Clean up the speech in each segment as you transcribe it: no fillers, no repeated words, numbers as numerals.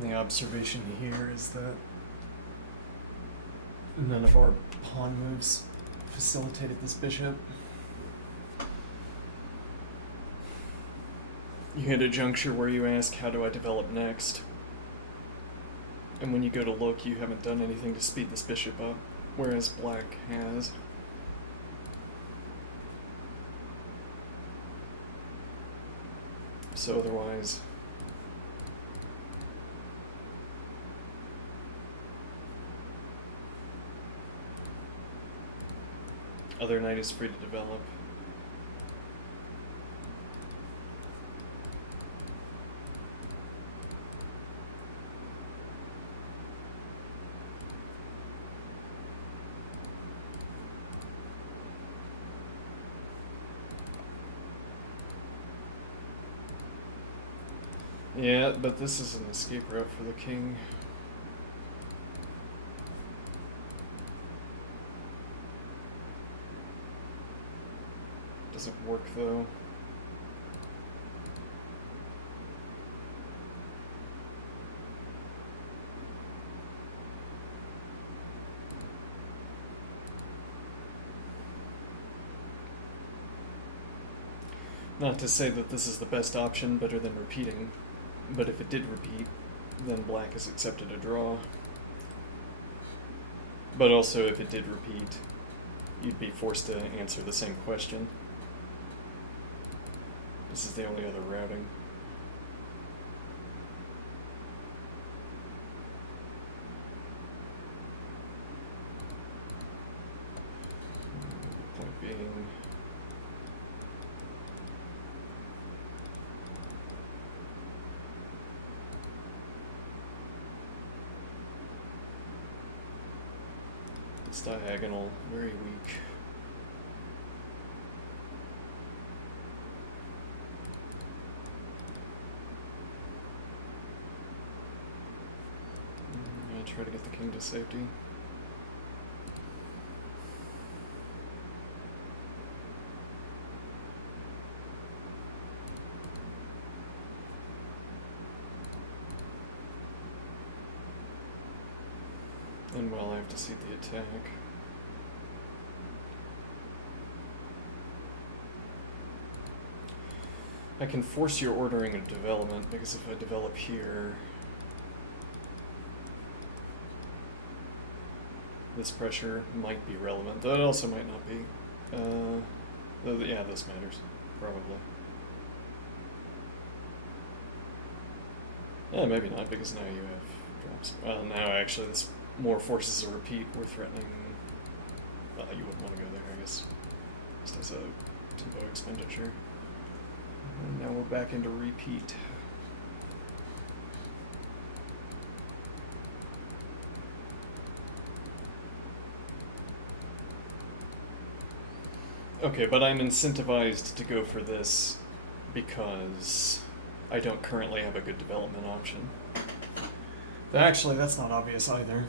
And the observation here is that none of our pawn moves facilitated this bishop. You hit a juncture where you ask, how do I develop next? And when you go to look, you haven't done anything to speed this bishop up, whereas black has. So otherwise, other knight is free to develop. Yeah, but this is an escape route for the king. Doesn't work though. Not to say that this is the best option, better than repeating, but if it did repeat, then black has accepted a draw. But also, if it did repeat, you'd be forced to answer the same question. This is the only other routing. Point being, it's diagonal, very weak. Try to get the king to safety. And well, I have to see the attack. I can force your ordering of development, because if I develop here, this pressure might be relevant, though it also might not be. Yeah, this matters, probably. Maybe not, because now you have drops. Well, now actually this more forces a repeat. We're threatening... Well, you wouldn't want to go there, I guess. Just as a tempo expenditure. And now we're back into repeat. Okay, but I'm incentivized to go for this because I don't currently have a good development option. Actually, that's not obvious either.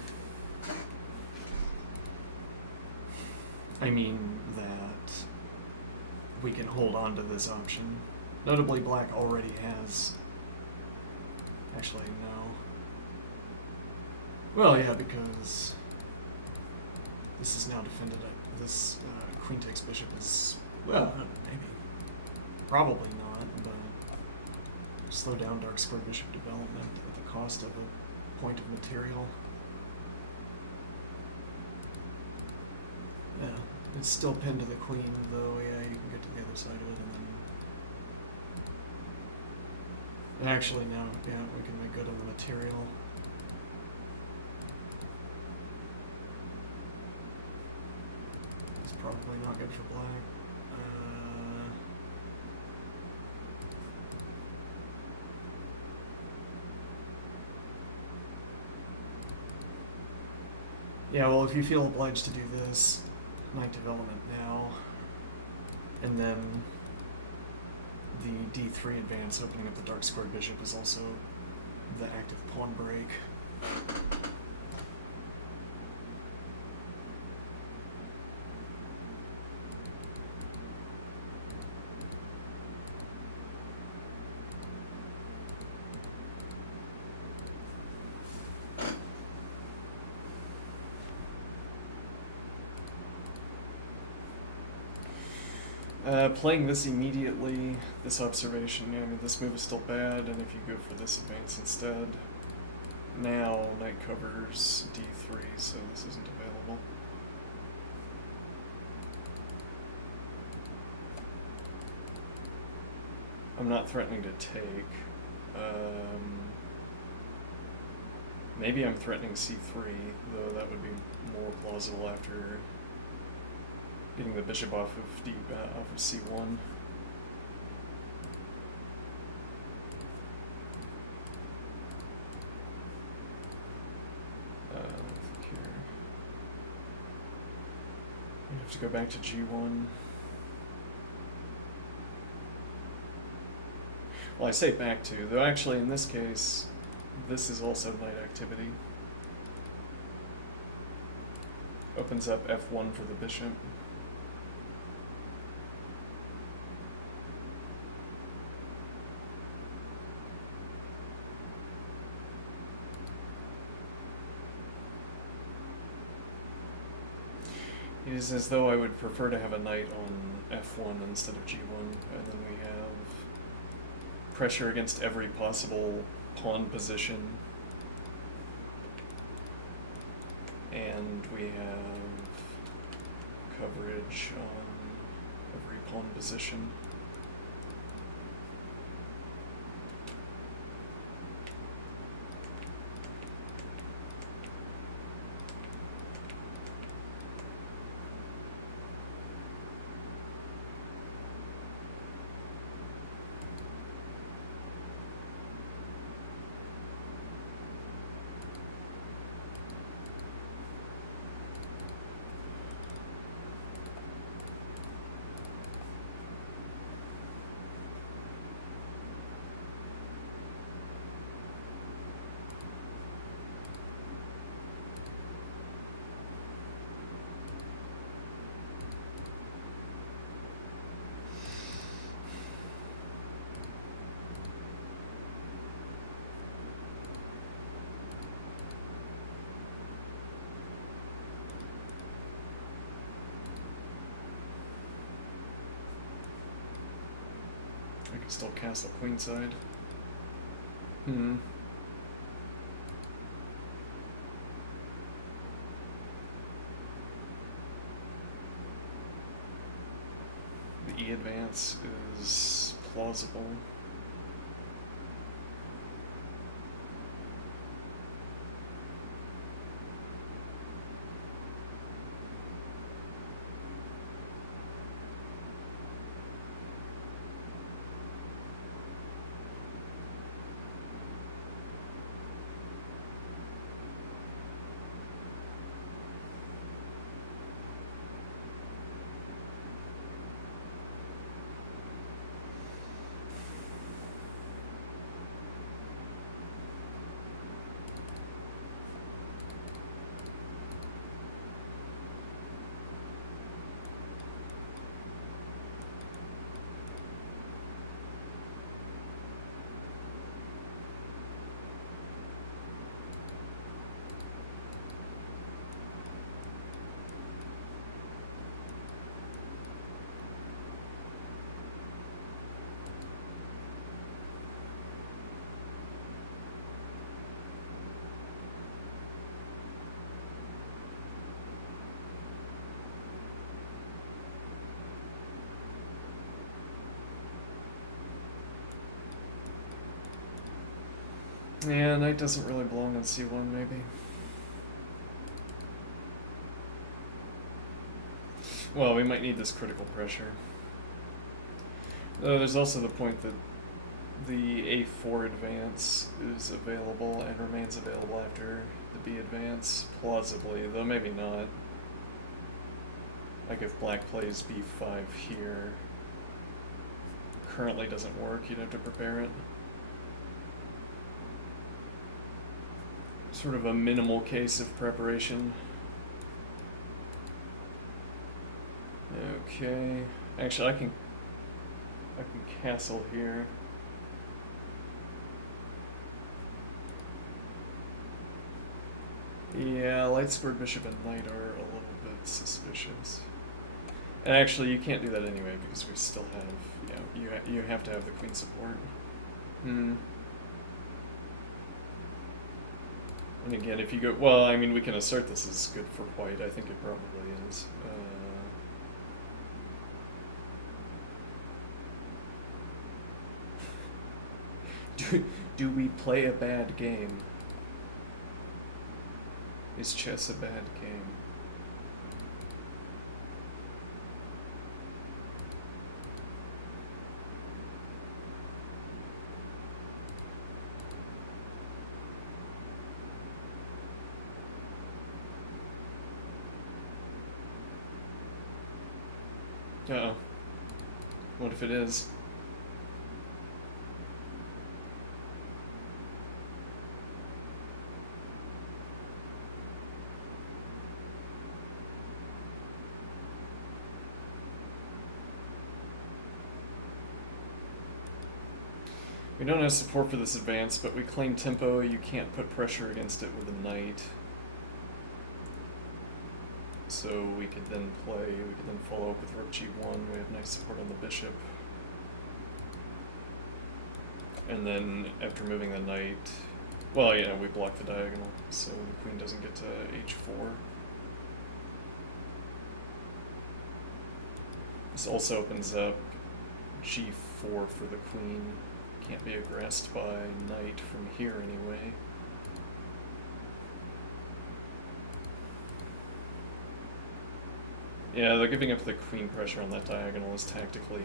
I mean that we can hold on to this option. Notably, black already has... Actually, no. Well, yeah, because this is now defended at this queen takes bishop is, well, maybe. Probably not, but slow down dark square bishop development at the cost of a point of material. Yeah, it's still pinned to the queen, though, yeah, you can get to the other side of it, and then... And actually now, yeah, we can make good on the material. It's probably not good for black. Yeah, well, if you feel obliged to do this, knight development now, and then the d3 advance opening up the dark squared bishop is also the active pawn break. Playing this immediately, this observation, I mean, this move is still bad, and if you go for this advance instead, now knight covers d3, so this isn't available. I'm not threatening to take. Maybe I'm threatening c3, though that would be more plausible after getting the bishop off of c1. I think here you have to go back to g1. Well, I say back to, though actually in this case, this is also knight activity. Opens up f1 for the bishop. It is as though I would prefer to have a knight on f1 instead of g1, and then we have pressure against every possible pawn position, and we have coverage on every pawn position. I can still castle queenside. The E advance is plausible. Yeah, knight doesn't really belong on c1, maybe. Well, we might need this critical pressure. There's also the point that the a4 advance is available and remains available after the b advance, plausibly, though maybe not. Like if black plays b5 here, currently doesn't work, you'd have to prepare it. Sort of a minimal case of preparation. Okay, actually I can castle here. Yeah, light squared bishop and knight are a little bit suspicious. And actually, you can't do that anyway because we still have, you have to have the queen support. Hmm. And again, if you go, well, I mean, we can assert this is good for white. I think it probably is. Do we play a bad game? Is chess a bad game? Uh-oh. What if it is? We don't have support for this advance, but we claim tempo. You can't put pressure against it with a knight. So we could then follow up with rook g1. We have nice support on the bishop. And then after moving the knight, well, yeah, we block the diagonal, so the queen doesn't get to h4. This also opens up g4 for the queen. Can't be aggressed by knight from here anyway. Yeah, the giving up the queen pressure on that diagonal is tactically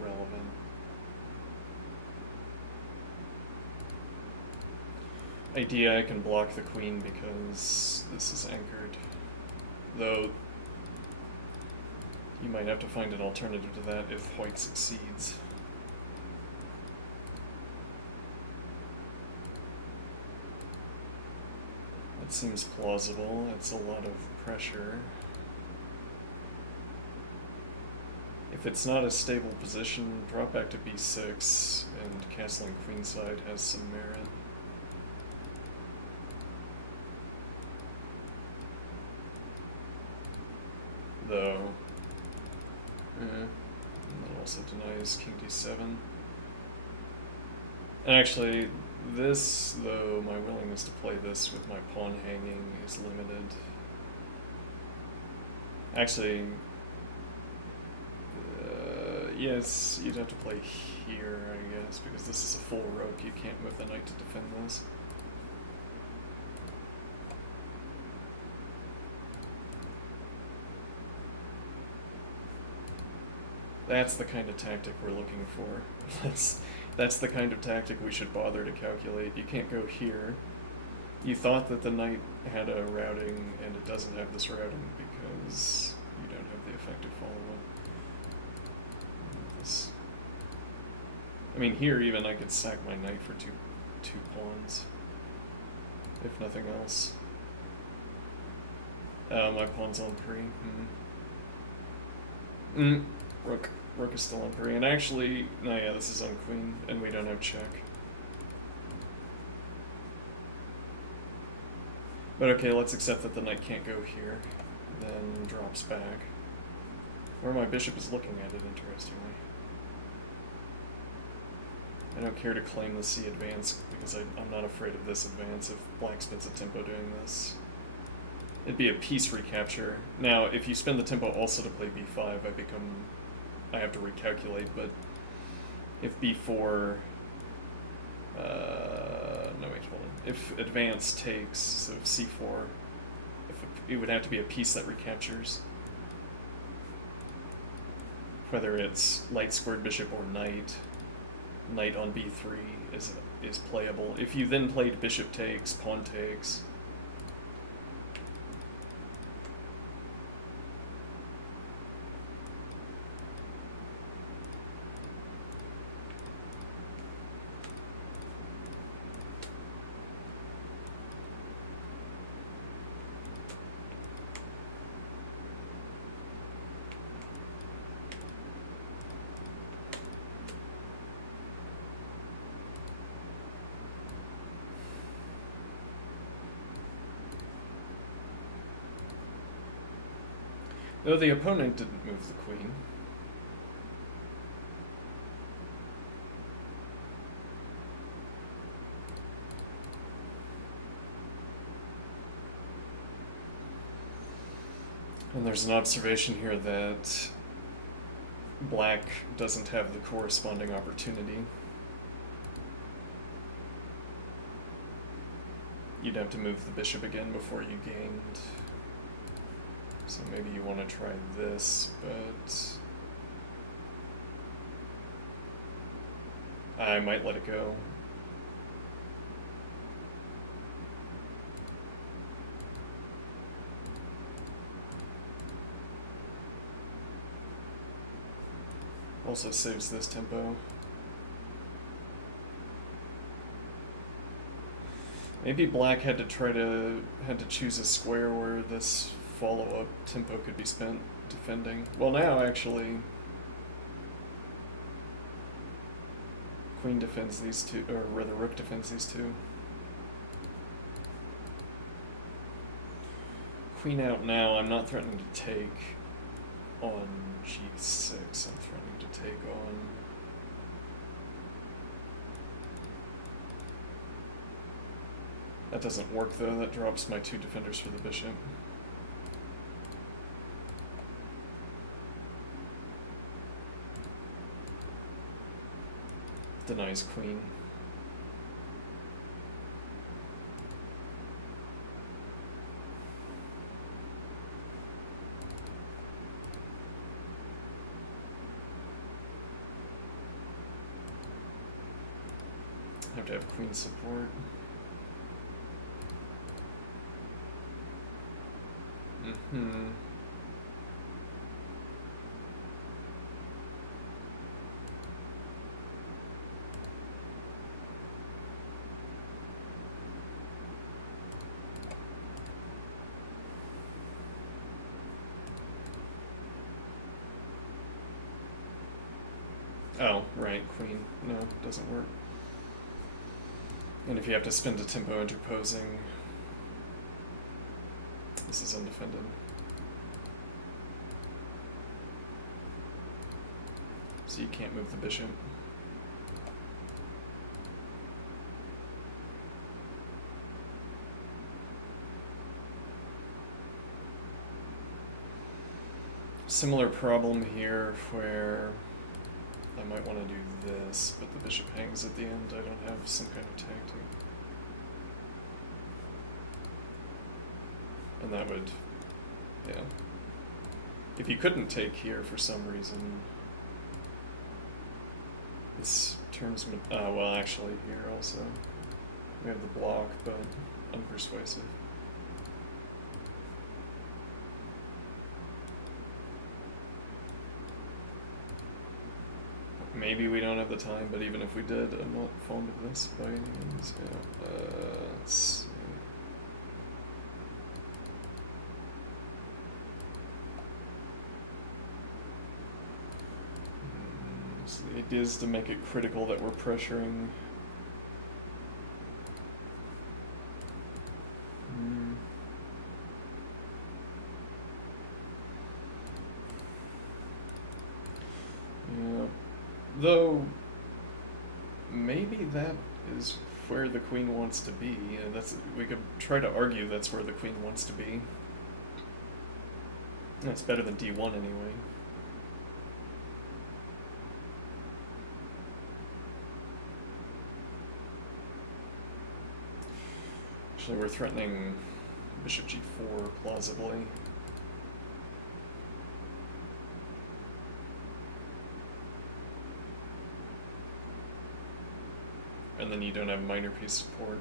relevant. Idea I can block the queen because this is anchored. Though you might have to find an alternative to that if white succeeds. That seems plausible. It's a lot of pressure. If it's not a stable position, drop back to b6, and castling queenside has some merit. Though, and that also denies king d7. And actually, this, though, my willingness to play this with my pawn hanging is limited. Actually, yes, you'd have to play here, I guess, because this is a full rook. You can't move the knight to defend this. That's the kind of tactic we're looking for. That's the kind of tactic we should bother to calculate. You can't go here. You thought that the knight had a routing, and it doesn't have this routing because you don't have the effective follow-up. I mean, here even I could sack my knight for two pawns, if nothing else. My pawn's on pre. Rook is still on pre, and actually, no, yeah, this is on queen, and we don't have check. But okay, let's accept that the knight can't go here, then drops back. Where my bishop is looking at it, interestingly. I don't care to claim the c advance, because I'm not afraid of this advance if black spends a tempo doing this. It'd be a piece recapture. Now, if you spend the tempo also to play b5, I have to recalculate, but if b4, no wait, hold on. If advance takes, so if c4, it would have to be a piece that recaptures. Whether it's light squared bishop or knight on b3 is playable. If you then played bishop takes, pawn takes, Though the opponent didn't move the queen. And there's an observation here that black doesn't have the corresponding opportunity. You'd have to move the bishop again before you gained. So maybe you want to try this, but I might let it go. Also saves this tempo. Maybe black had to choose a square where this follow-up tempo could be spent defending. Well, now actually queen defends these two, or rather rook defends these two. Queen out now. I'm not threatening to take on g6. I'm threatening to take on that doesn't work though. That drops my two defenders for the bishop. Denies queen. Have to have queen support. Mm-hmm. Oh, right, queen. No, doesn't work. And if you have to spend a tempo interposing, this is undefended. So you can't move the bishop. Similar problem here where I might want to do this, but the bishop hangs at the end. I don't have some kind of tactic. And that would, yeah. If you couldn't take here for some reason, this turns, well actually here also. We have the block, but unpersuasive. Maybe we don't have the time, but even if we did, I'm not fond of this by any means. Yeah. Let's see. So the idea is to make it critical that we're pressuring. Yeah. Though, maybe that is where the queen wants to be. We could try to argue that's where the queen wants to be. That's better than d1 anyway. Actually, we're threatening bishop g4 plausibly. And then you don't have minor piece support.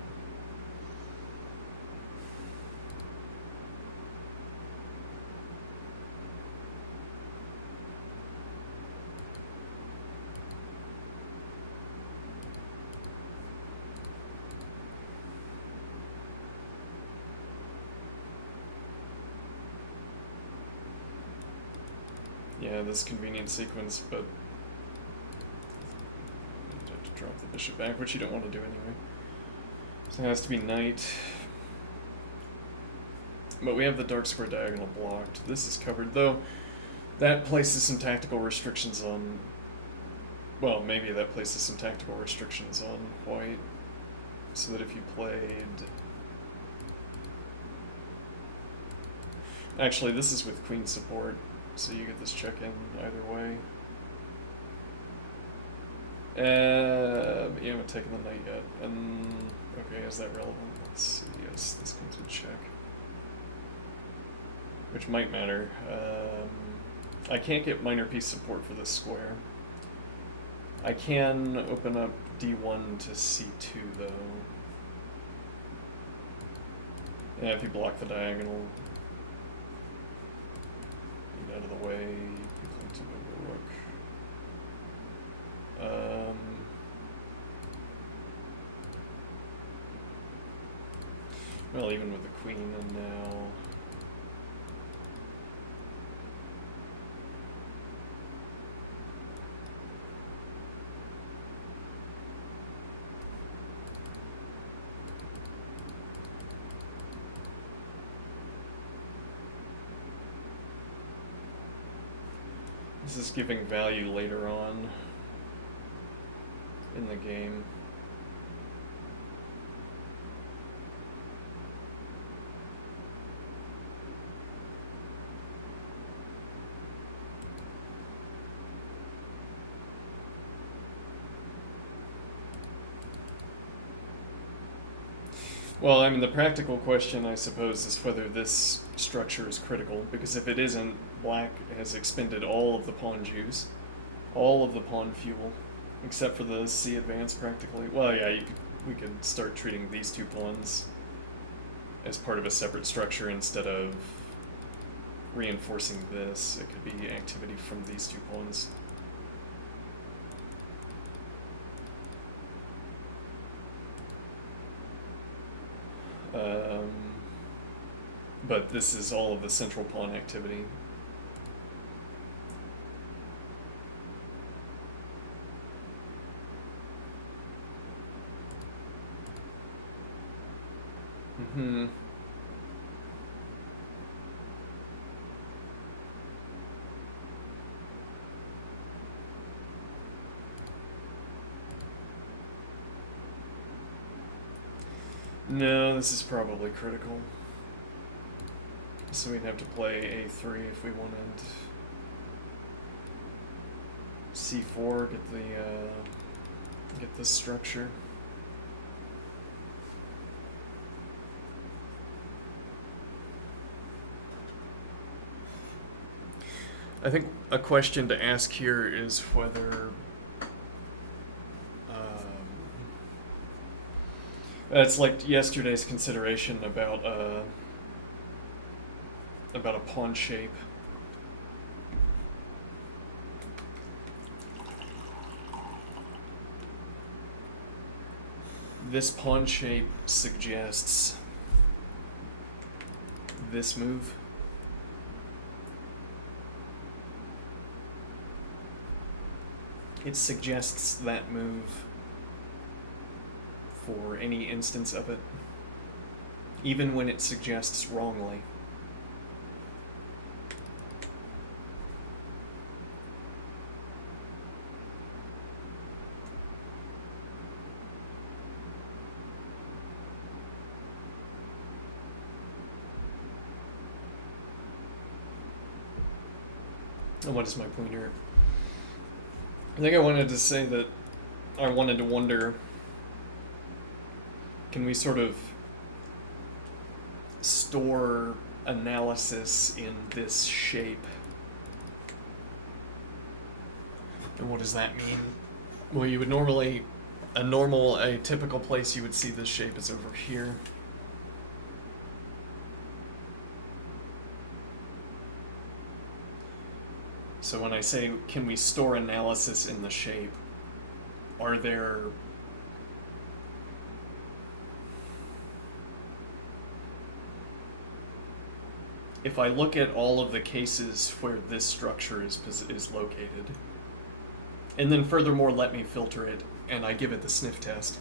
Yeah, this convenient sequence, but you have to drop the bishop back, which you don't want to do anyway. So it has to be knight. But we have the dark square diagonal blocked. This is covered, though that places some tactical restrictions on... Well, maybe that places some tactical restrictions on white, so that if you played... Actually, this is with queen support, so you get this check-in either way. But you haven't taken the knight yet. And okay, is that relevant? Let's see. Yes, this comes with check, which might matter. I can't get minor piece support for this square. I can open up d1 to c2 though. Yeah, if you block the diagonal, get out of the way. You to the rook. Well, even with the queen and now... This is giving value later on in the game. Well, I mean, the practical question, I suppose, is whether this structure is critical, because if it isn't, black has expended all of the pawn juice, all of the pawn fuel, except for the c advance practically. Well, yeah, we could start treating these two pawns as part of a separate structure instead of reinforcing this. It could be activity from these two pawns. But this is all of the central pawn activity. Mm-hmm. No, this is probably critical. So we'd have to play a3 if we wanted c4, get this structure. I think a question to ask here is whether it's like yesterday's consideration about a pawn shape. This pawn shape suggests this move. It suggests that move for any instance of it, even when it suggests wrongly. And what is my point here? I think I wanted to say that I wanted to wonder, can we sort of store analysis in this shape? And what does that mean? Well, you would normally, a typical place you would see this shape is over here. So when I say, can we store analysis in the shape, are there if I look at all of the cases where this structure is located, and then furthermore let me filter it, and I give it the sniff test.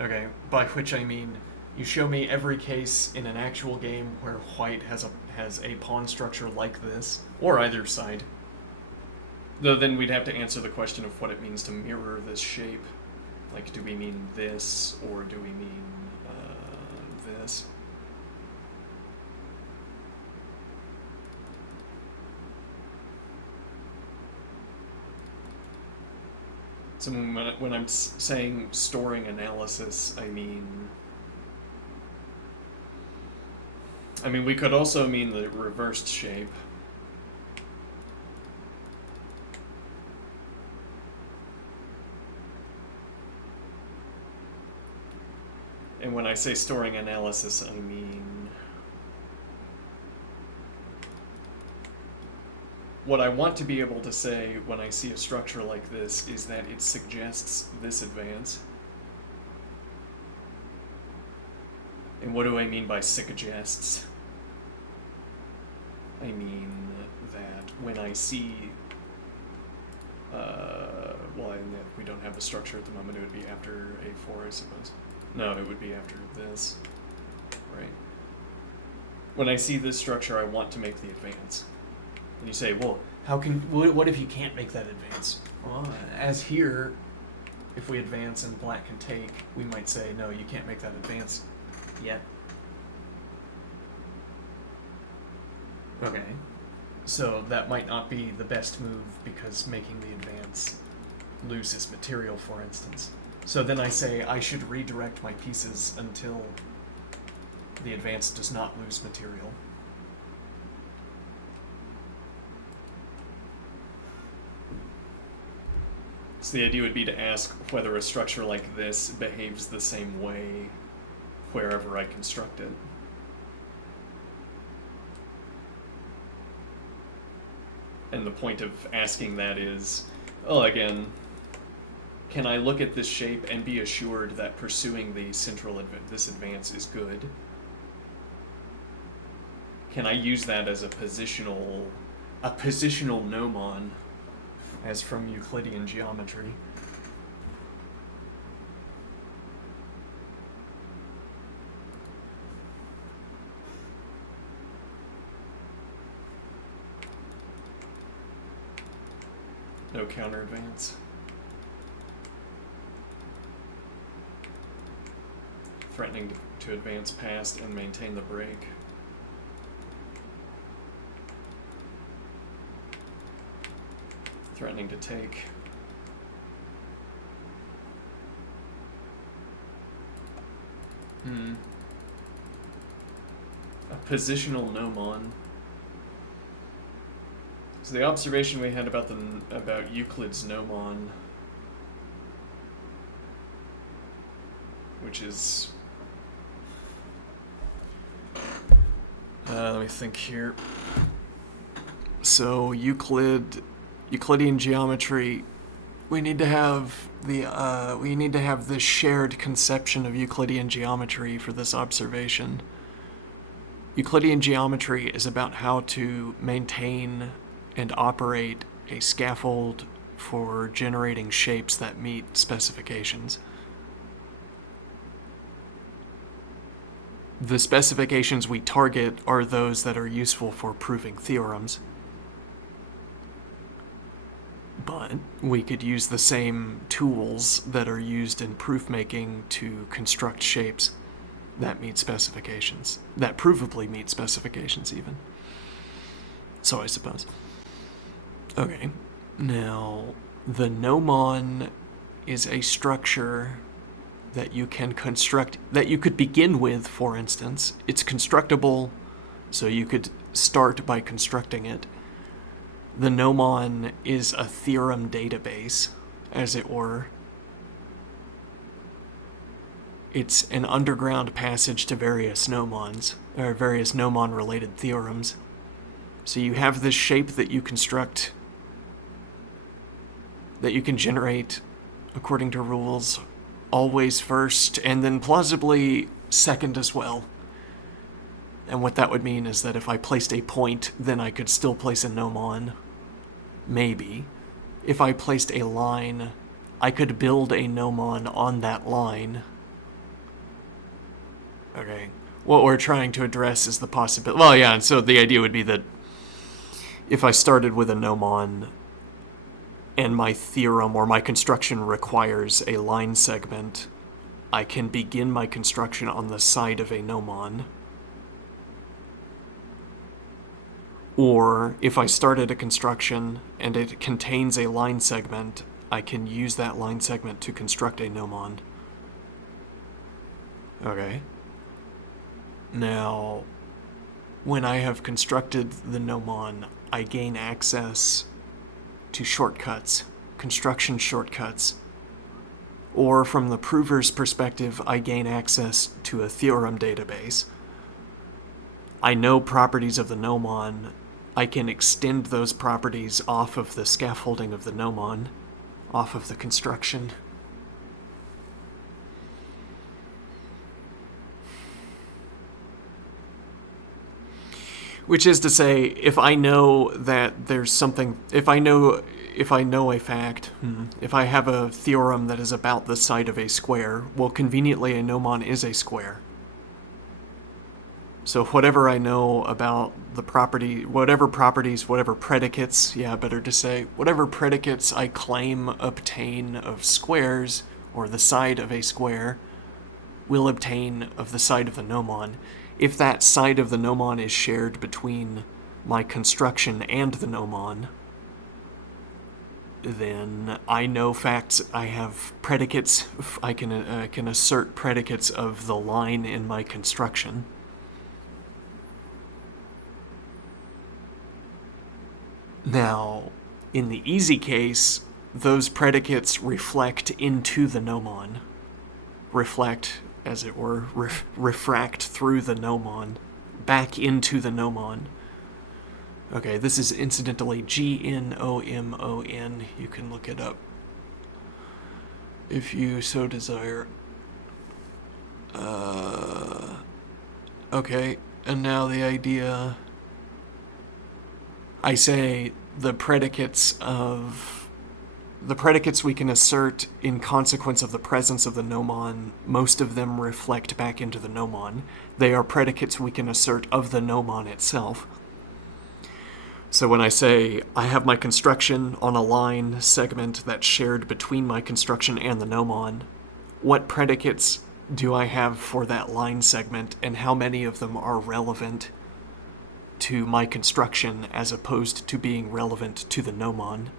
Okay, by which I mean, You show me every case in an actual game where white has a pawn structure like this, or either side. Though then we'd have to answer the question of what it means to mirror this shape. Like, do we mean this, or do we mean this? So when I'm saying storing analysis, I mean, we could also mean the reversed shape. And when I say storing analysis, I mean what I want to be able to say when I see a structure like this is that it suggests this advance. And what do I mean by suggests? I mean that when I see, we don't have the structure at the moment, it would be after A4, I suppose. No, it would be after this, right? When I see this structure, I want to make the advance. And you say, well, what if you can't make that advance? Well, as here, if we advance and black can take, we might say, no, you can't make that advance yet. Okay. So that might not be the best move because making the advance loses material, for instance. So then I say I should redirect my pieces until the advance does not lose material. So the idea would be to ask whether a structure like this behaves the same way wherever I construct it. And the point of asking that is, again, can I look at this shape and be assured that pursuing the central this advance is good? Can I use that as a positional gnomon, as from Euclidean geometry? No counter advance. Threatening to advance past and maintain the break. Threatening to take. A positional gnomon. So the observation we had about Euclid's gnomon, which is, let me think here. So Euclidean geometry, we need to have this shared conception of Euclidean geometry for this observation. Euclidean geometry is about how to maintain and operate a scaffold for generating shapes that meet specifications. The specifications we target are those that are useful for proving theorems. But we could use the same tools that are used in proof making to construct shapes that meet specifications, that provably meet specifications even. So I suppose. Okay, now the gnomon is a structure that you can construct, that you could begin with, for instance. It's constructible, so you could start by constructing it. The gnomon is a theorem database, as it were. It's an underground passage to various gnomons, or various gnomon-related theorems. So you have this shape that you construct, that you can generate according to rules, always first, and then plausibly second as well. And what that would mean is that if I placed a point, then I could still place a gnomon. Maybe. If I placed a line, I could build a gnomon on that line. Okay. What we're trying to address is the possibility. Well, yeah, and so the idea would be that if I started with a gnomon and my theorem or my construction requires a line segment, I can begin my construction on the side of a gnomon. Or if I started a construction and it contains a line segment, I can use that line segment to construct a gnomon. Okay. Now, when I have constructed the gnomon, I gain access to shortcuts, construction shortcuts. Or from the prover's perspective, I gain access to a theorem database. I know properties of the gnomon. I can extend those properties off of the scaffolding of the gnomon, off of the construction. Which is to say, if I know that there's something, if I know a fact, if I have a theorem that is about the side of a square, well, conveniently a gnomon is a square. So whatever I know about the property, whatever properties, whatever predicates, better to say, whatever predicates I claim obtain of squares, or the side of a square, will obtain of the side of the gnomon. If that side of the gnomon is shared between my construction and the gnomon, then I know facts. I have predicates. I can assert predicates of the line in my construction. Now, in the easy case, those predicates reflect into the gnomon. Reflect, as it were, refract through the gnomon, back into the gnomon. Okay, this is incidentally GNOMON. You can look it up if you so desire. Okay, and now the idea. I say the predicates we can assert in consequence of the presence of the gnomon, most of them reflect back into the gnomon. They are predicates we can assert of the gnomon itself. So when I say I have my construction on a line segment that's shared between my construction and the gnomon, what predicates do I have for that line segment, and how many of them are relevant to my construction as opposed to being relevant to the gnomon?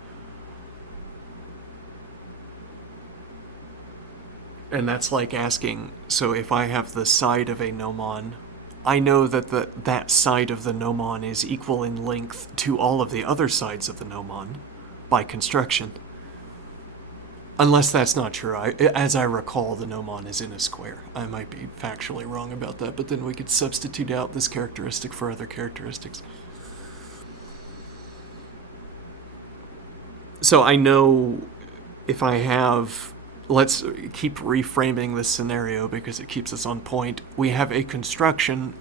And that's like asking, so if I have the side of a gnomon, I know that that side of the gnomon is equal in length to all of the other sides of the gnomon by construction. Unless that's not true. As I recall, the gnomon is in a square. I might be factually wrong about that, but then we could substitute out this characteristic for other characteristics. So I know if I have... Let's keep reframing this scenario because it keeps us on point. We have a construction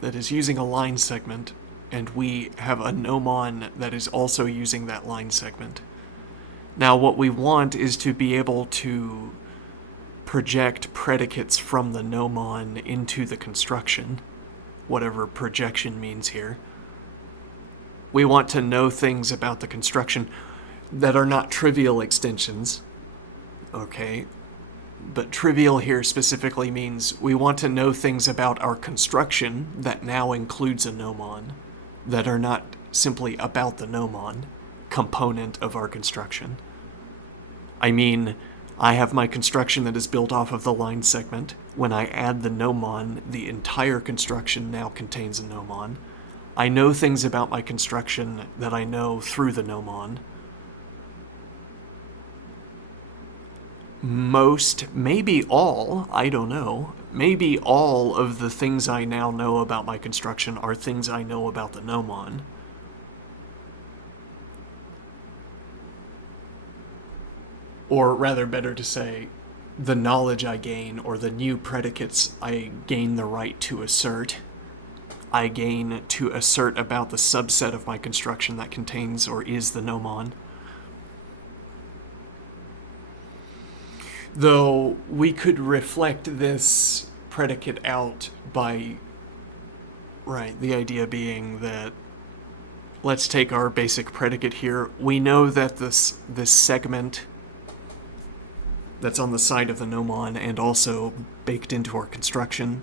that is using a line segment, and we have a gnomon that is also using that line segment. Now, what we want is to be able to project predicates from the gnomon into the construction, whatever projection means here. We want to know things about the construction that are not trivial extensions. Okay, but trivial here specifically means we want to know things about our construction that now includes a gnomon, that are not simply about the gnomon component of our construction. I mean, I have my construction that is built off of the line segment. When I add the gnomon, the entire construction now contains a gnomon. I know things about my construction that I know through the gnomon. Most, maybe all, I don't know, maybe all of the things I now know about my construction are things I know about the gnomon. Or rather, better to say, the knowledge I gain, or the new predicates I gain the right to assert, I gain to assert about the subset of my construction that contains or is the gnomon. Though we could reflect this predicate out by, right, the idea being that, let's take our basic predicate here. We know that this segment that's on the side of the gnomon and also baked into our construction,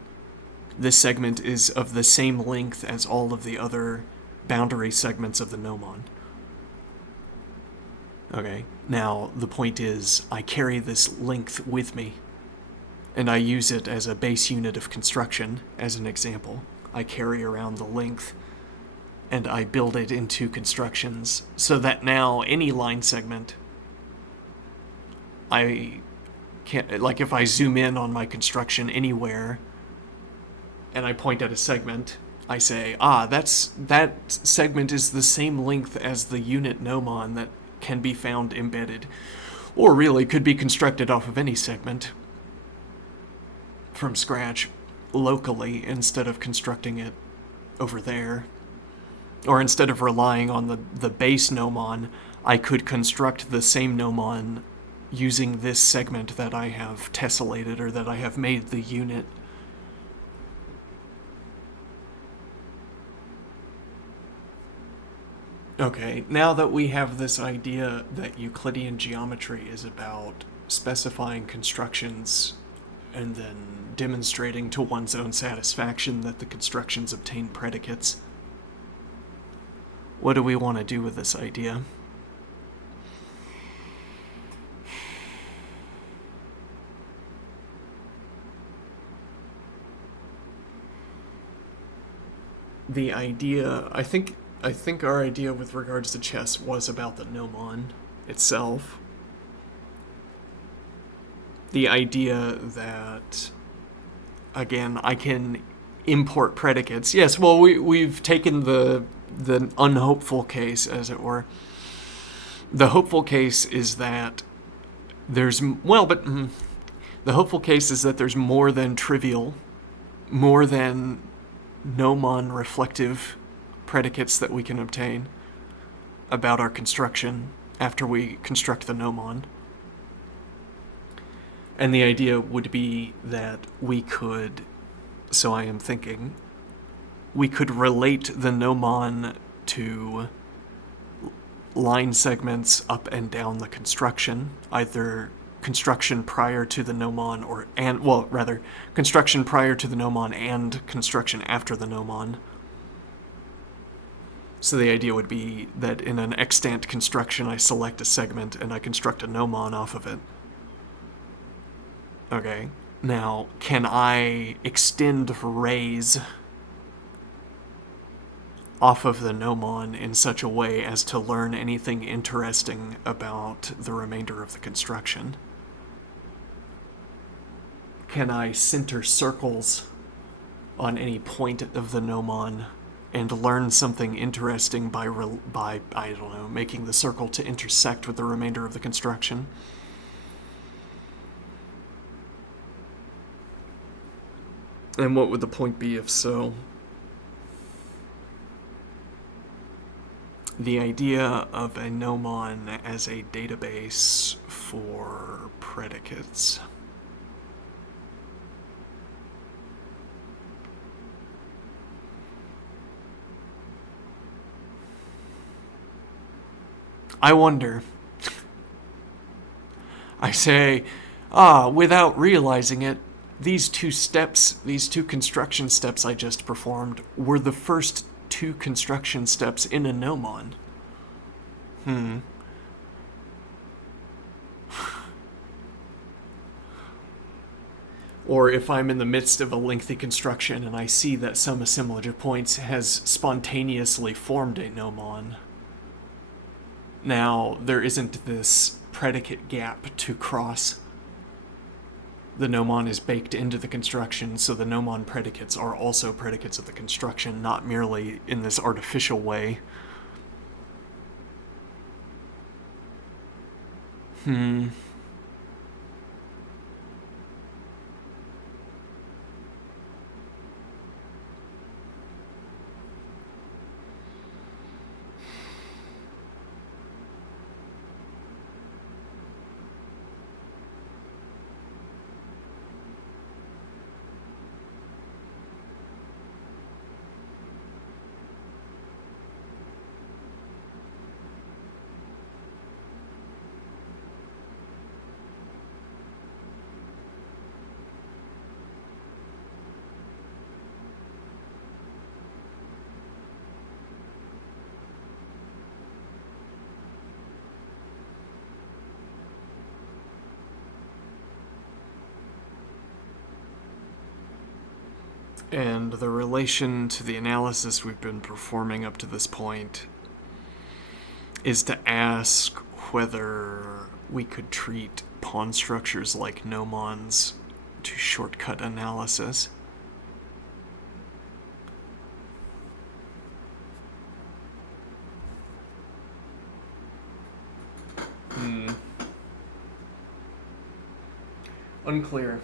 this segment is of the same length as all of the other boundary segments of the gnomon. Okay, now the point is, I carry this length with me, and I use it as a base unit of construction, as an example. I carry around the length, and I build it into constructions, so that now any line segment, I can't, like if I zoom in on my construction anywhere, and I point at a segment, I say, that segment is the same length as the unit gnomon that can be found embedded, or really could be constructed off of any segment from scratch locally instead of constructing it over there. Or instead of relying on the base gnomon, I could construct the same gnomon using this segment that I have tessellated, or that I have made the unit. Okay, now that we have this idea that Euclidean geometry is about specifying constructions and then demonstrating to one's own satisfaction that the constructions obtain predicates, what do we want to do with this idea? The idea, I think our idea with regards to chess was about the gnomon itself. The idea that, again, I can import predicates. Yes, well, we've taken the unhopeful case, as it were. The hopeful case is that there's, the hopeful case is that there's more than trivial, more than gnomon reflective predicates that we can obtain about our construction after we construct the gnomon. And the idea would be that we could, so I am thinking, we could relate the gnomon to line segments up and down the construction, either construction prior to the gnomon construction prior to the gnomon and construction after the gnomon. So the idea would be that in an extant construction, I select a segment and I construct a gnomon off of it. Okay, now, can I extend rays off of the gnomon in such a way as to learn anything interesting about the remainder of the construction? Can I center circles on any point of the gnomon and learn something interesting by I don't know, making the circle to intersect with the remainder of the construction? And what would the point be if so? The idea of a gnomon as a database for predicates. I wonder. I say, without realizing it, these two construction steps I just performed were the first two construction steps in a gnomon. Or if I'm in the midst of a lengthy construction and I see that some assemblage of points has spontaneously formed a gnomon, now there isn't this predicate gap to cross. The gnomon is baked into the construction, so the gnomon predicates are also predicates of the construction, not merely in this artificial way. And the relation to the analysis we've been performing up to this point is to ask whether we could treat pawn structures like gnomons to shortcut analysis. Unclear.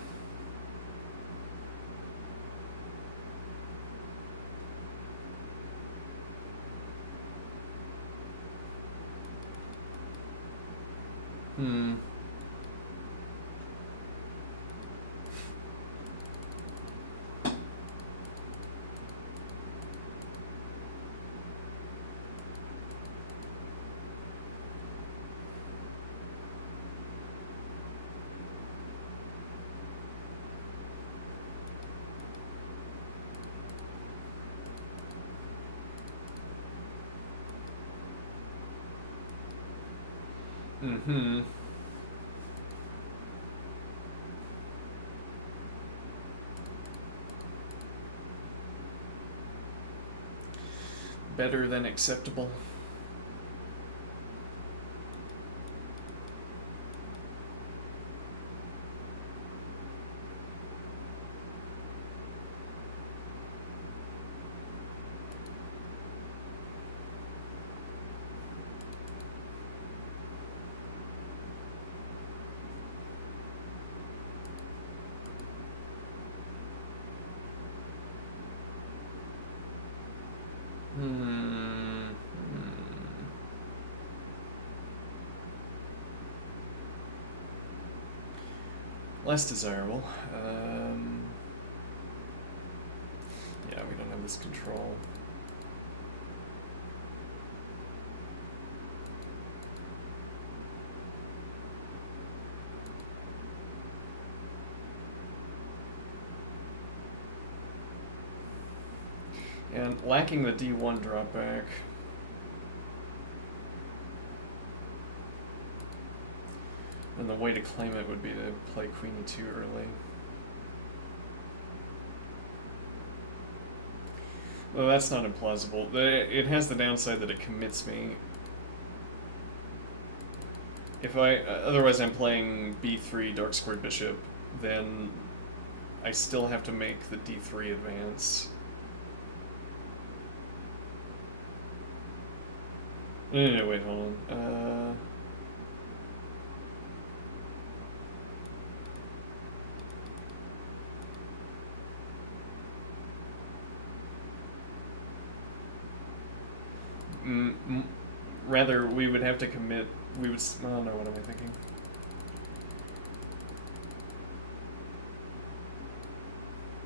Mm-hmm. Better than acceptable. Less desirable. Yeah, we don't have this control. And lacking the D1 dropback. And the way to claim it would be to play Queen E2 early. Well, that's not implausible. It has the downside that it commits me. If otherwise I'm playing B3 dark squared bishop, then I still have to make the D3 advance. No, wait, hold on. Rather, we would have to commit. We would. Oh no, what am I thinking?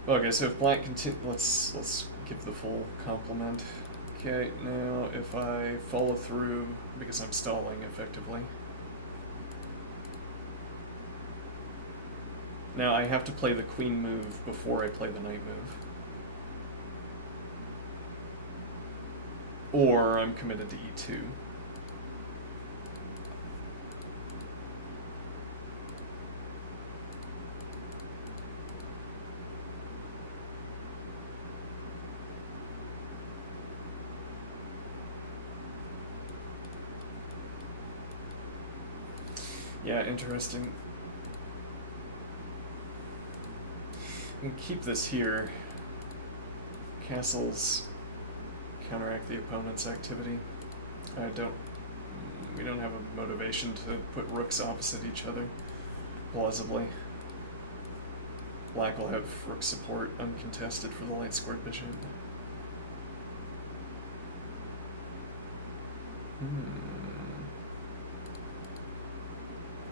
Okay, so if black let's give the full complement. Okay, now if I follow through because I'm stalling effectively. Now I have to play the queen move before I play the knight move. Or I'm committed to E2. Yeah, interesting. We can keep this here. Castles counteract the opponent's activity. We don't have a motivation to put rooks opposite each other, plausibly. Black will have rook support uncontested for the light squared bishop.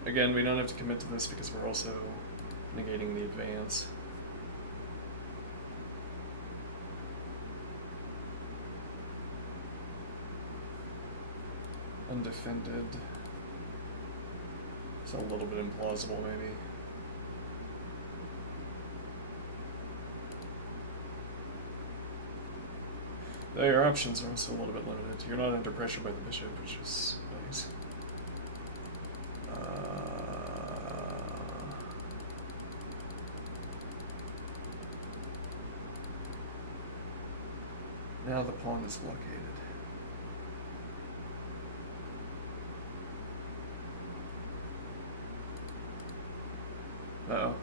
Again, we don't have to commit to this because we're also negating the advance. Undefended. It's a little bit implausible, maybe. Though your options are also a little bit limited. You're not under pressure by the bishop, which is nice. Now the pawn is blockaded. Uh-oh.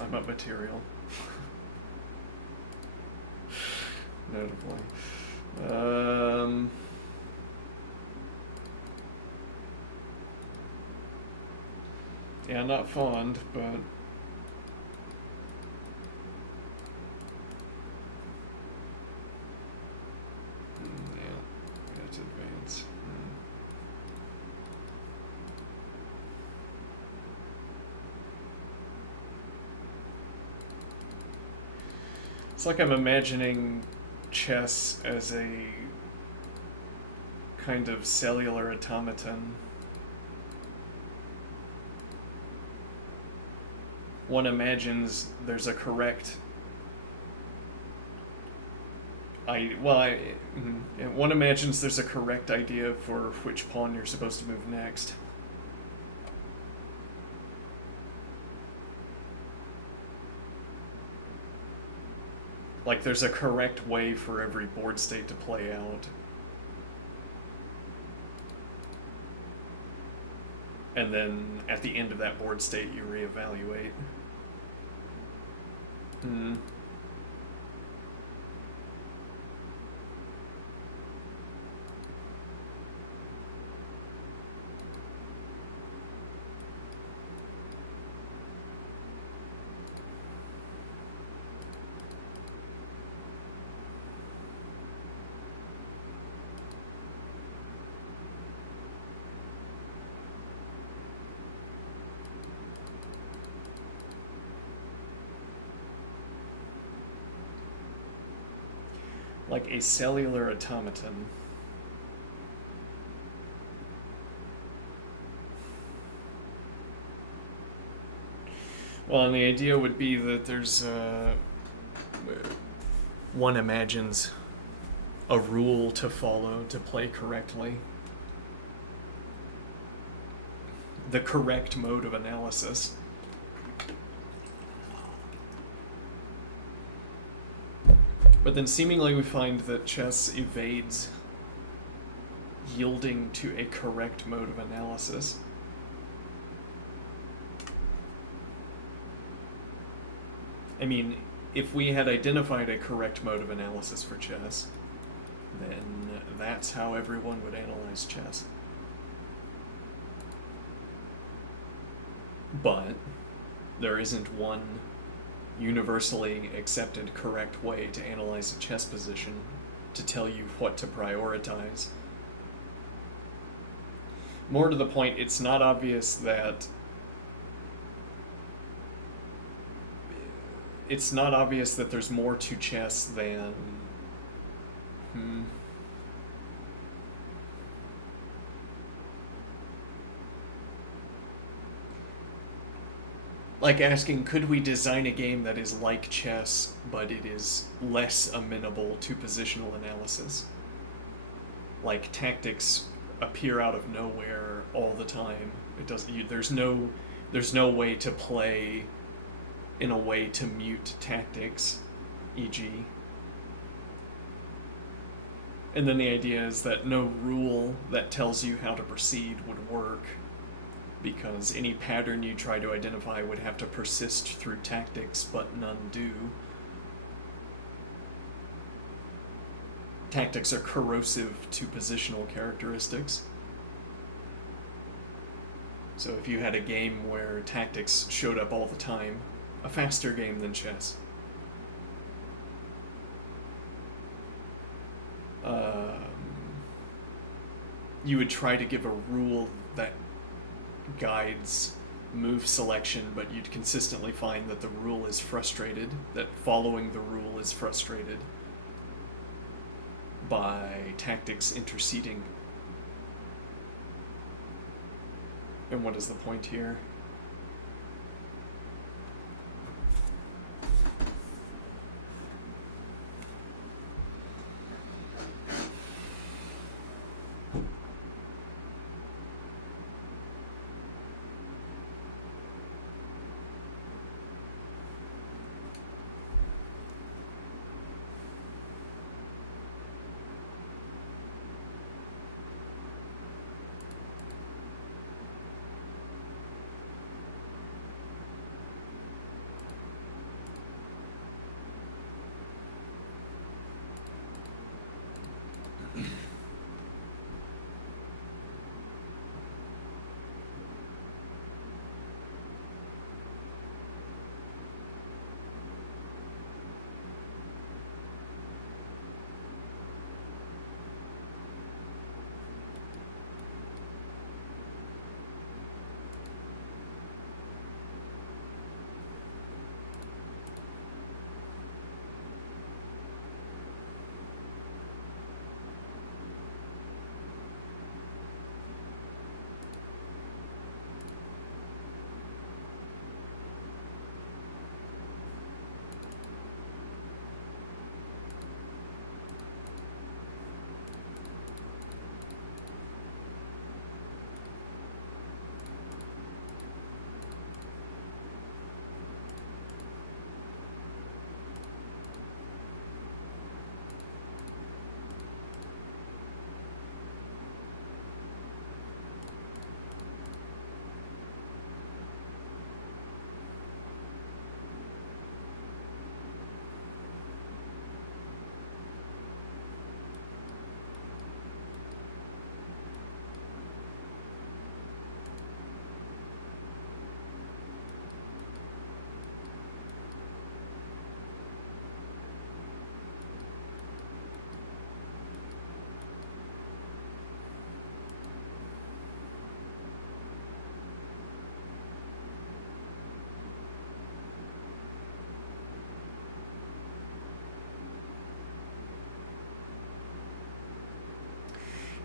I'm up material. Notably. Yeah, not fond, but... yeah, we have to advance. It's like I'm imagining chess as a kind of cellular automaton. One imagines there's a correct... one imagines there's a correct idea for which pawn you're supposed to move next. Like there's a correct way for every board state to play out. And then at the end of that board state you reevaluate. Like a cellular automaton. Well, and the idea would be that there's one imagines a rule to follow to play correctly. The correct mode of analysis. But then seemingly we find that chess evades yielding to a correct mode of analysis. I mean, if we had identified a correct mode of analysis for chess, then that's how everyone would analyze chess. But there isn't one universally accepted correct way to analyze a chess position to tell you what to prioritize. More to the point, it's not obvious that there's more to chess than like asking, could we design a game that is like chess, but it is less amenable to positional analysis? Like tactics appear out of nowhere all the time. It doesn't. There's no way to play in a way to mute tactics, e.g. And then the idea is that no rule that tells you how to proceed would work, because any pattern you try to identify would have to persist through tactics, but none do. tactics are corrosive to positional characteristics. So if you had a game where tactics showed up all the time, a faster game than chess, you would try to give a rule that guides move selection, but you'd consistently find that the rule is frustrated, that following the rule is frustrated by tactics interceding. And what is the point here?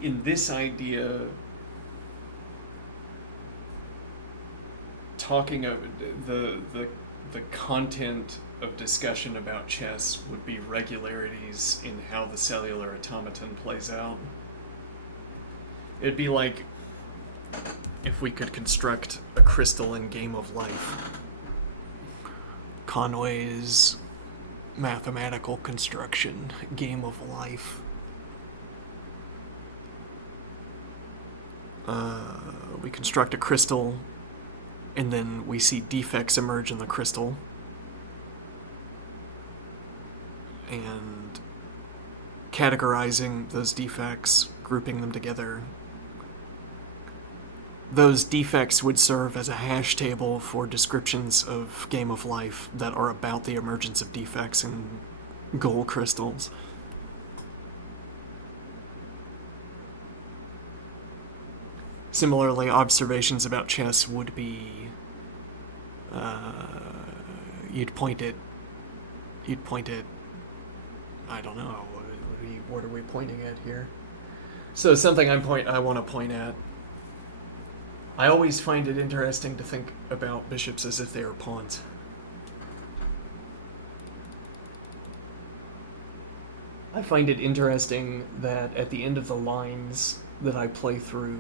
In this idea, talking of the content of discussion about chess would be regularities in how the cellular automaton plays out. It'd be like if we could construct a crystalline game of life. Conway's mathematical construction game of life. We construct a crystal, and then we see defects emerge in the crystal. And categorizing those defects, grouping them together. Those defects would serve as a hash table for descriptions of game of life that are about the emergence of defects in gold crystals. Similarly, observations about chess would be, you'd point it, I don't know, what are we pointing at here? So something I want to point at. I always find it interesting to think about bishops as if they are pawns. I find it interesting that at the end of the lines that I play through,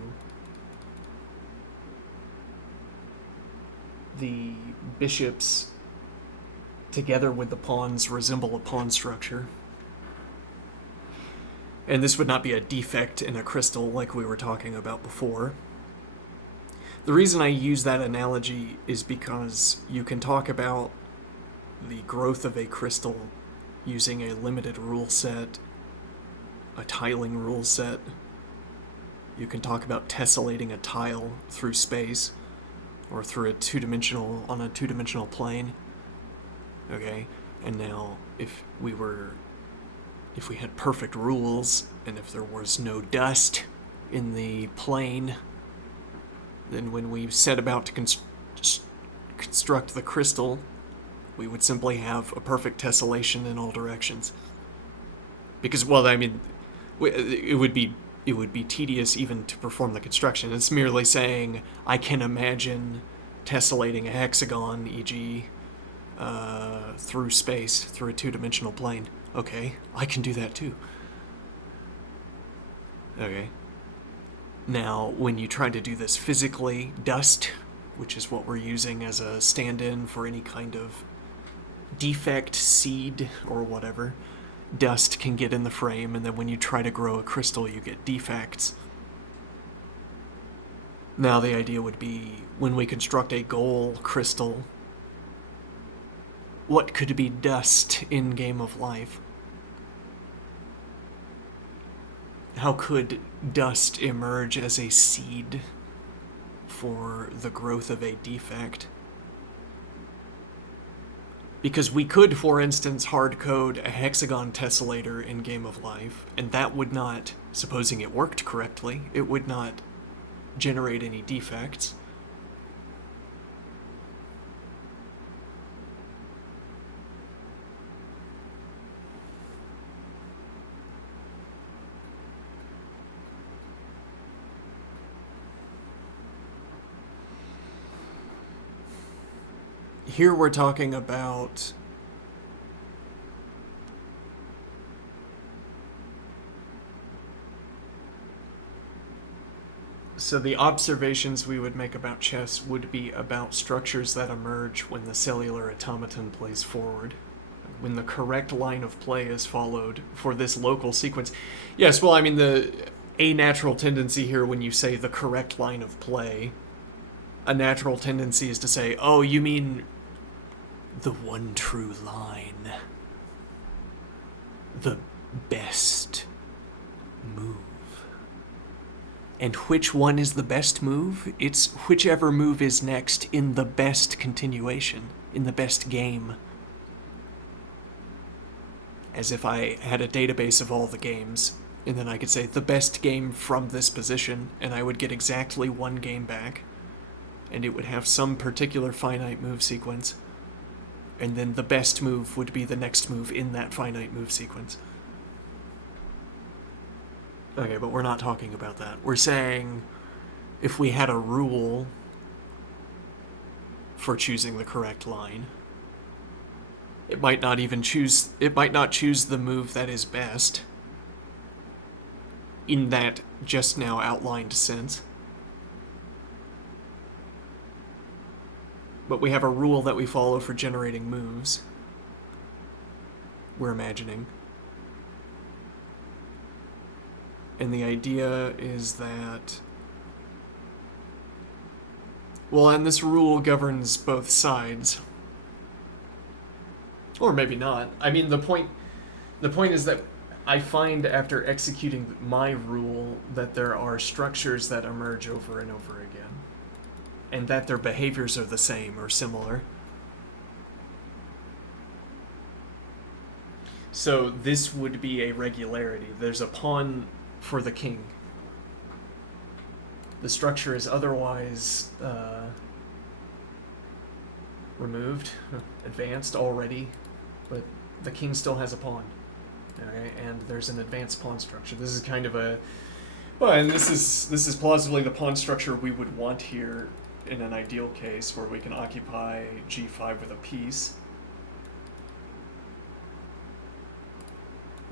the bishops, together with the pawns, resemble a pawn structure. And this would not be a defect in a crystal like we were talking about before. The reason I use that analogy is because you can talk about the growth of a crystal using a limited rule set a tiling rule set. You can talk about tessellating a tile through space or through on a two-dimensional plane. Okay? And now if we had perfect rules and if there was no dust in the plane, then when we set about to construct the crystal, we would simply have a perfect tessellation in all directions. Because, well, I mean, it would be tedious even to perform the construction. It's merely saying, I can imagine tessellating a hexagon, e.g., through space, through a two-dimensional plane. Okay, I can do that too. Okay. Now, when you try to do this physically, dust, which is what we're using as a stand-in for any kind of defect, seed, or whatever, dust can get in the frame, and then when you try to grow a crystal, you get defects. Now, the idea would be, when we construct a goal crystal, what could be dust in Game of Life? How could dust emerge as a seed for the growth of a defect? Because we could, for instance, hard-code a hexagon tessellator in Game of Life, and that would not, supposing it worked correctly, it would not generate any defects. Here we're talking about so the observations we would make about chess would be about structures that emerge when the cellular automaton plays forward, when the correct line of play is followed for this local sequence. Yes, well, I mean, a natural tendency here when you say the correct line of play, a natural tendency is to say, oh, you mean the one true line, the best move. And which one is the best move? It's whichever move is next in the best continuation, in the best game. As if I had a database of all the games, and then I could say the best game from this position, and I would get exactly one game back, and it would have some particular finite move sequence. And then the best move would be the next move in that finite move sequence. Okay, but we're not talking about that. We're saying if we had a rule for choosing the correct line, it might not choose the move that is best in that just now outlined sense. But we have a rule that we follow for generating moves. We're imagining. And the idea is that... well, and this rule governs both sides. Or maybe not. I mean, the point is that I find after executing my rule that there are structures that emerge over and over again. And that their behaviors are the same or similar. So this would be a regularity. There's a pawn for the king. The structure is otherwise removed, advanced already, but the king still has a pawn. Okay, and there's an advanced pawn structure. This is kind of a... well, and this is plausibly the pawn structure we would want here in an ideal case where we can occupy g5 with a piece.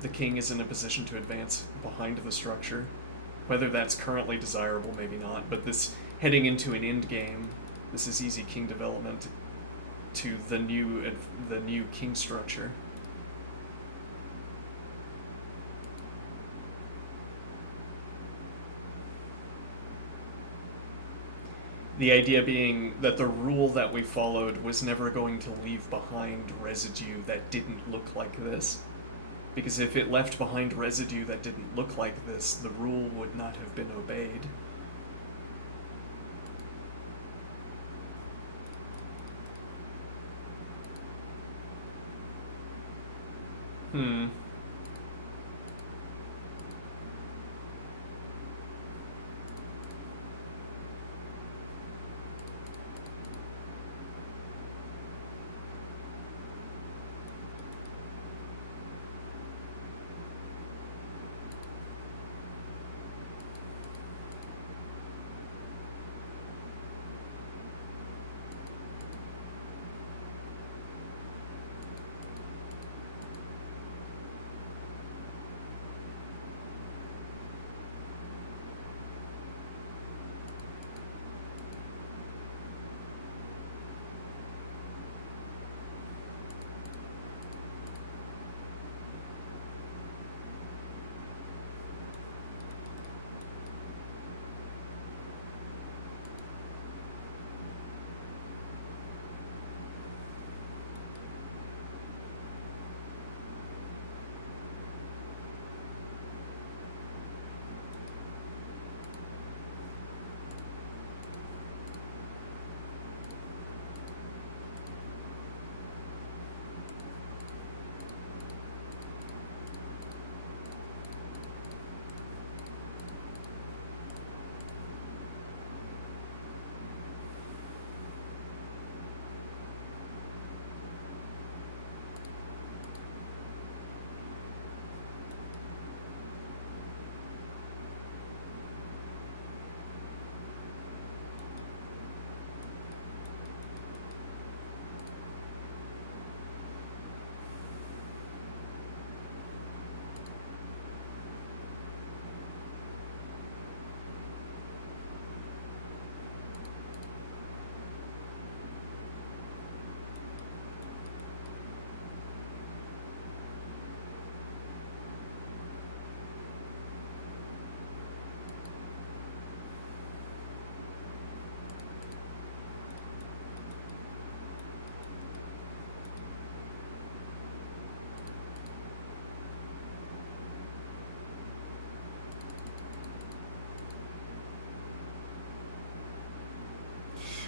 The king is in a position to advance behind the structure. Whether that's currently desirable, maybe not, but this heading into an endgame, this is easy king development to the new king structure. The idea being that the rule that we followed was never going to leave behind residue that didn't look like this. Because if it left behind residue that didn't look like this, the rule would not have been obeyed. Hmm.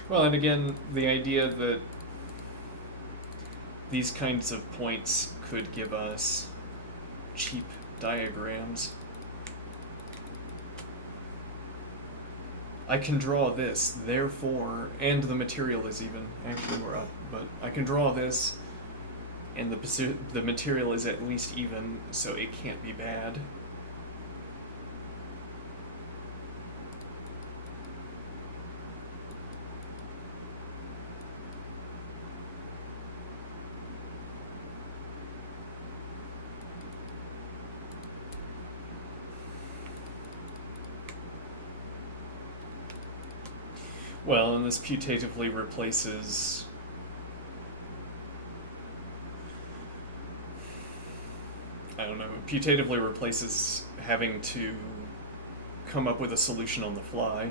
Well, and again, the idea that these kinds of points could give us cheap diagrams. I can draw this, therefore, and the material is even, actually we're up, but I can draw this, and the material is at least even, so it can't be bad. Well, and this putatively replaces... I don't know, putatively replaces having to come up with a solution on the fly.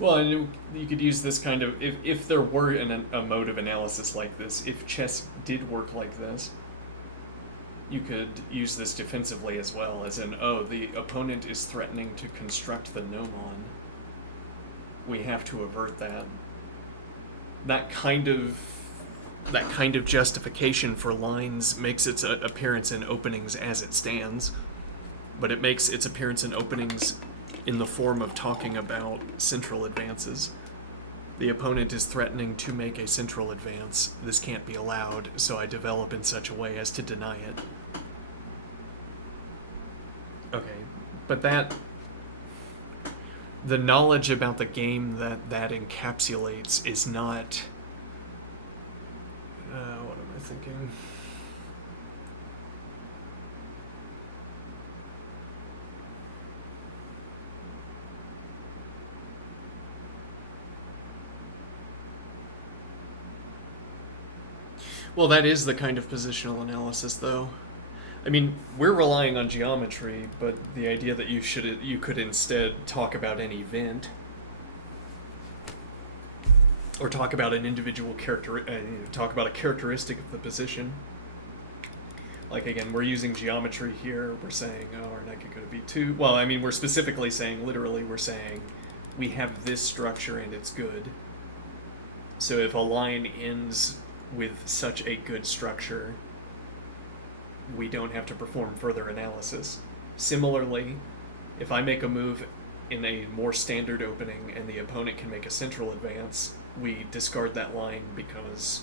Well, and you could use this kind of, if there were a mode of analysis like this, if chess did work like this, you could use this defensively as well, as in, oh, the opponent is threatening to construct the gnomon. We have to avert that. That kind of justification for lines makes its appearance in openings as it stands, but it makes its appearance in openings in the form of talking about central advances. The opponent is threatening to make a central advance. This can't be allowed, so I develop in such a way as to deny it. Okay, but the knowledge about the game that encapsulates is not... what am I thinking? Well, that is the kind of positional analysis, though. I mean, we're relying on geometry, but the idea that you could instead talk about an event or talk about an individual talk about a characteristic of the position. Like, again, we're using geometry here. We're saying, oh, our knight could go to b2. Well, I mean, we're specifically saying, literally, we're saying we have this structure and it's good. So if a line ends with such a good structure, we don't have to perform further analysis. Similarly, if I make a move in a more standard opening and the opponent can make a central advance, we discard that line because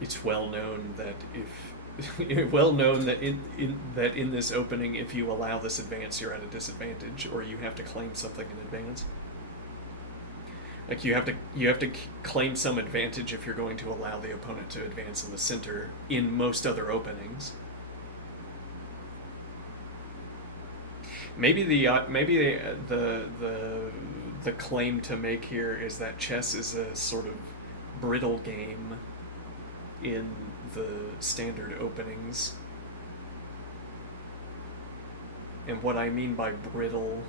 it's well known that in this opening, if you allow this advance, you're at a disadvantage, or you have to claim something in advance. Like you have to claim some advantage if you're going to allow the opponent to advance in the center in most other openings. Maybe the claim to make here is that chess is a sort of brittle game in the standard openings. And what I mean by brittle,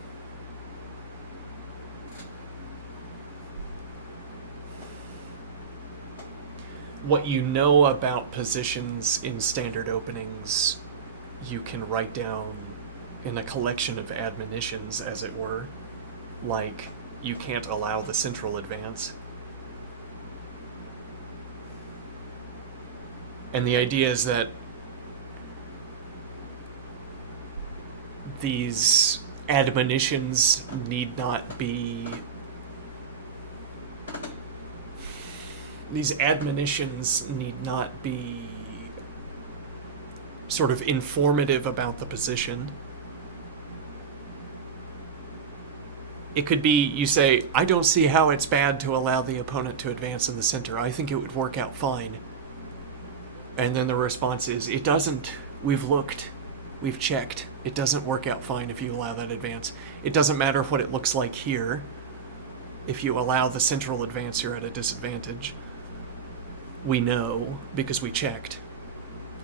what you know about positions in standard openings, you can write down in a collection of admonitions, as it were. Like, you can't allow the central advance. And the idea is that these admonitions need not be... These admonitions need not be sort of informative about the position. It could be, you say, I don't see how it's bad to allow the opponent to advance in the center. I think it would work out fine. And then the response is, it doesn't. We've looked. We've checked. It doesn't work out fine if you allow that advance. It doesn't matter what it looks like here. If you allow the central advance, you're at a disadvantage. We know because we checked.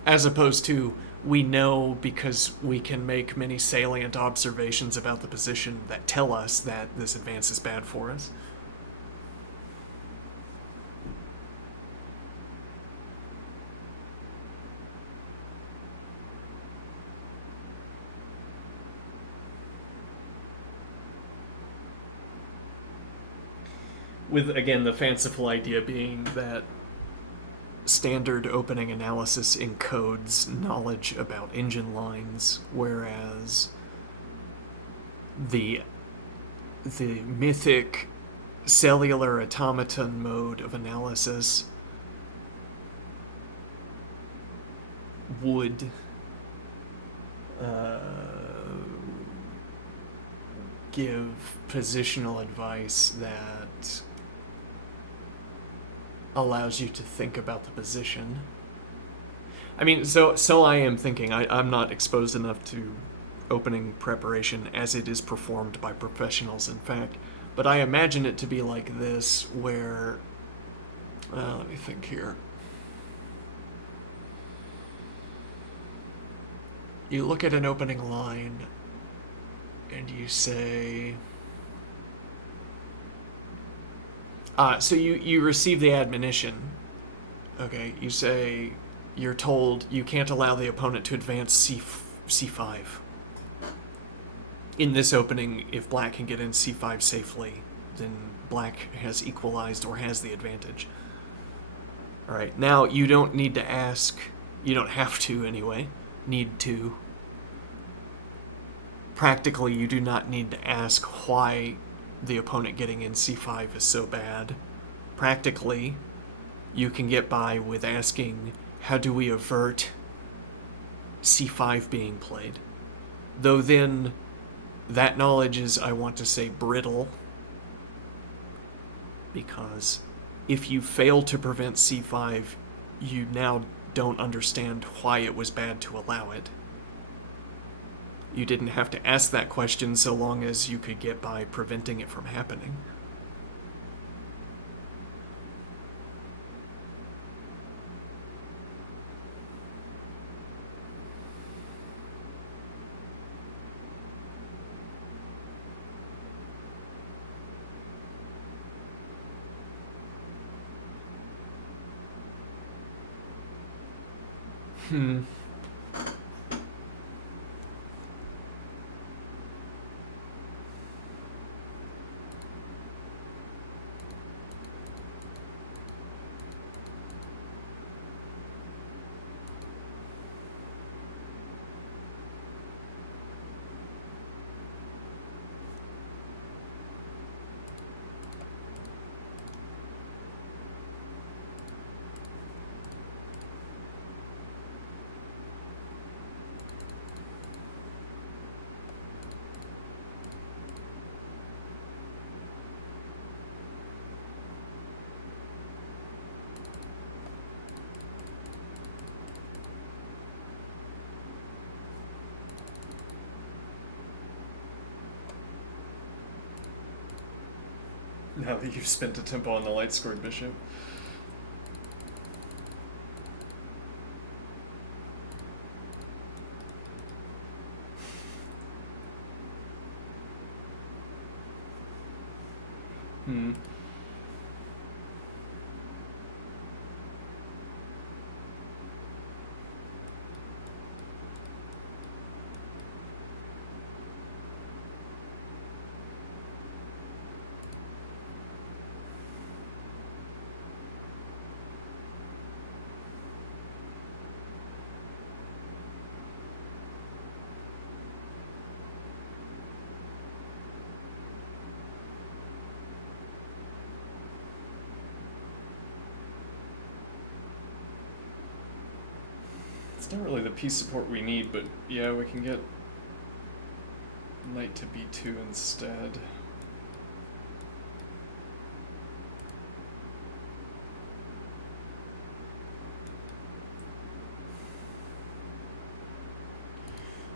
As opposed to, we know because we can make many salient observations about the position that tell us that this advance is bad for us. With, again, the fanciful idea being that standard opening analysis encodes knowledge about engine lines, whereas the mythic cellular automaton mode of analysis would give positional advice that allows you to think about the position. I mean, so I am thinking. I'm not exposed enough to opening preparation as it is performed by professionals, in fact. But I imagine it to be like this, where... let me think here. You look at an opening line, and you say... so you receive the admonition. Okay, you say, you're told you can't allow the opponent to advance c5. In this opening, if black can get in c5 safely, then black has equalized or has the advantage. Alright, now you don't need to ask, you don't have to anyway, need to. Practically, you do not need to ask why the opponent getting in c5 is so bad. Practically, you can get by with asking, how do we avert c5 being played? Though then, that knowledge is, I want to say, brittle, because if you fail to prevent c5, you now don't understand why it was bad to allow it. You didn't have to ask that question so long as you could get by preventing it from happening. Hmm. Now that you've spent a tempo on the light scored bishop. Hmm. It's not really the piece support we need, but yeah, we can get knight to b2 instead.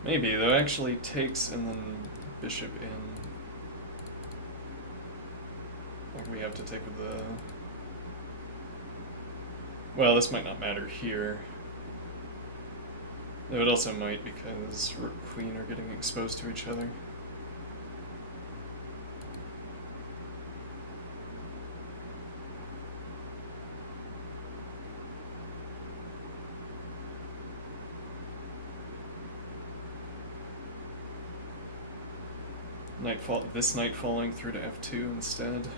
Maybe, though actually takes and then bishop in. Like we have to take with the... Well, this might not matter here. Though it also might because rook queen are getting exposed to each other. This knight falling through to f2 instead.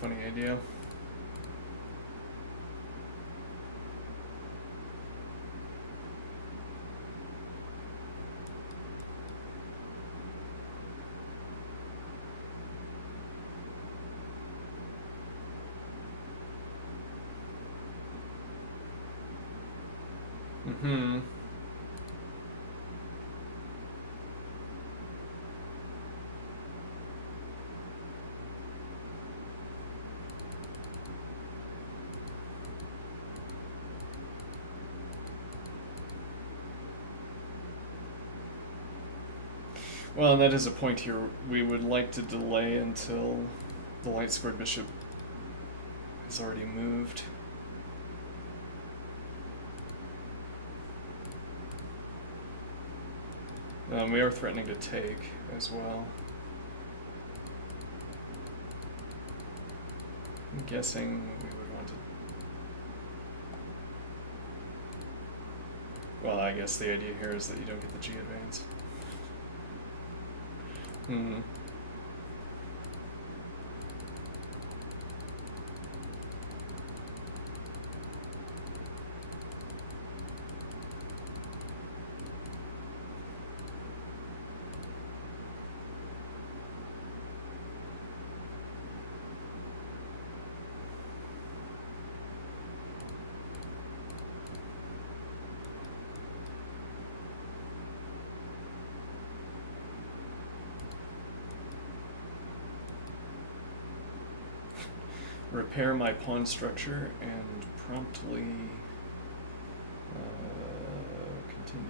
Funny idea. Mm-hmm. Well, and that is a point here. We would like to delay until the light squared bishop has already moved. We are threatening to take as well. I'm guessing we would want to... Well, I guess the idea here is that you don't get the G advance. Hmm. Repair my pawn structure and promptly continue.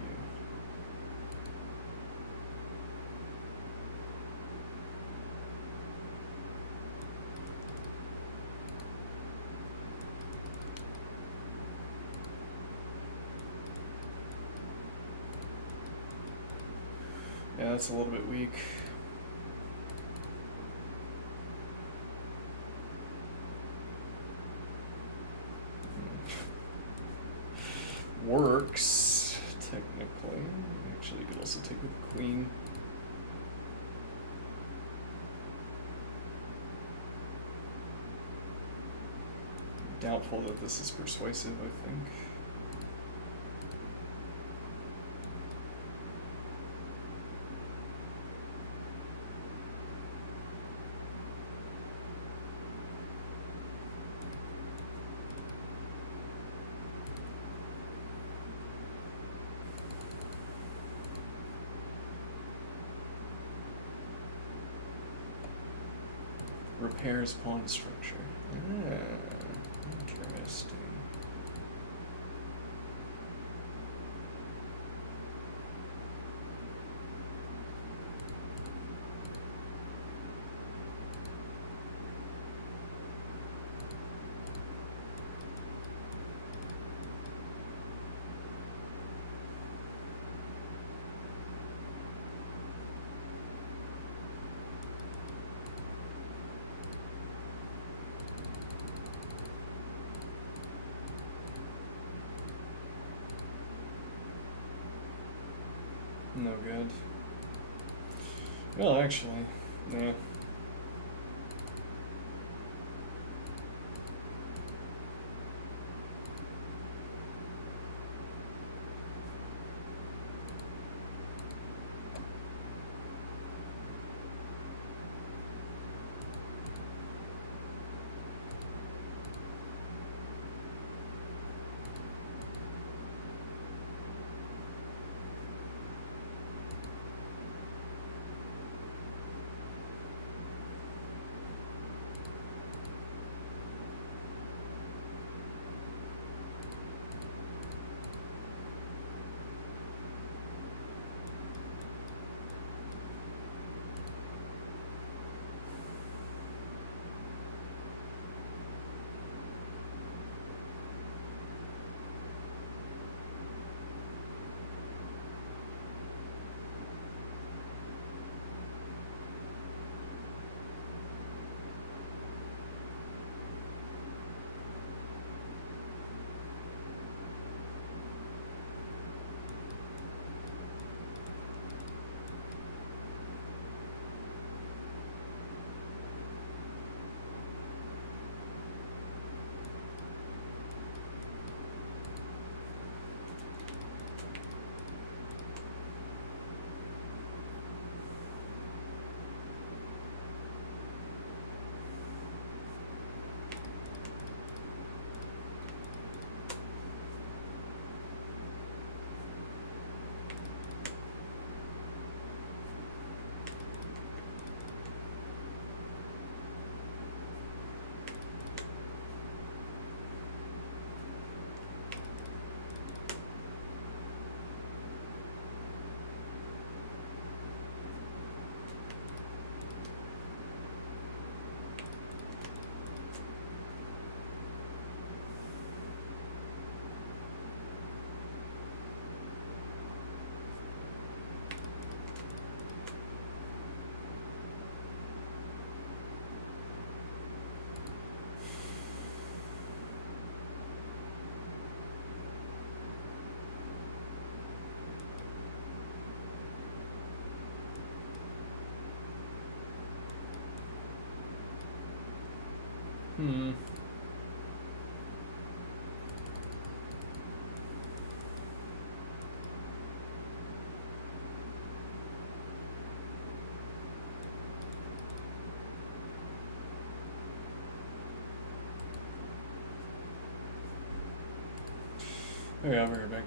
Yeah, that's a little bit weak. Stick with the queen. Doubtful that this is persuasive, I think. Repairs pawn structure. Ah, interesting. No good. Well, actually, yeah. Hmm. Okay, I'll be right back.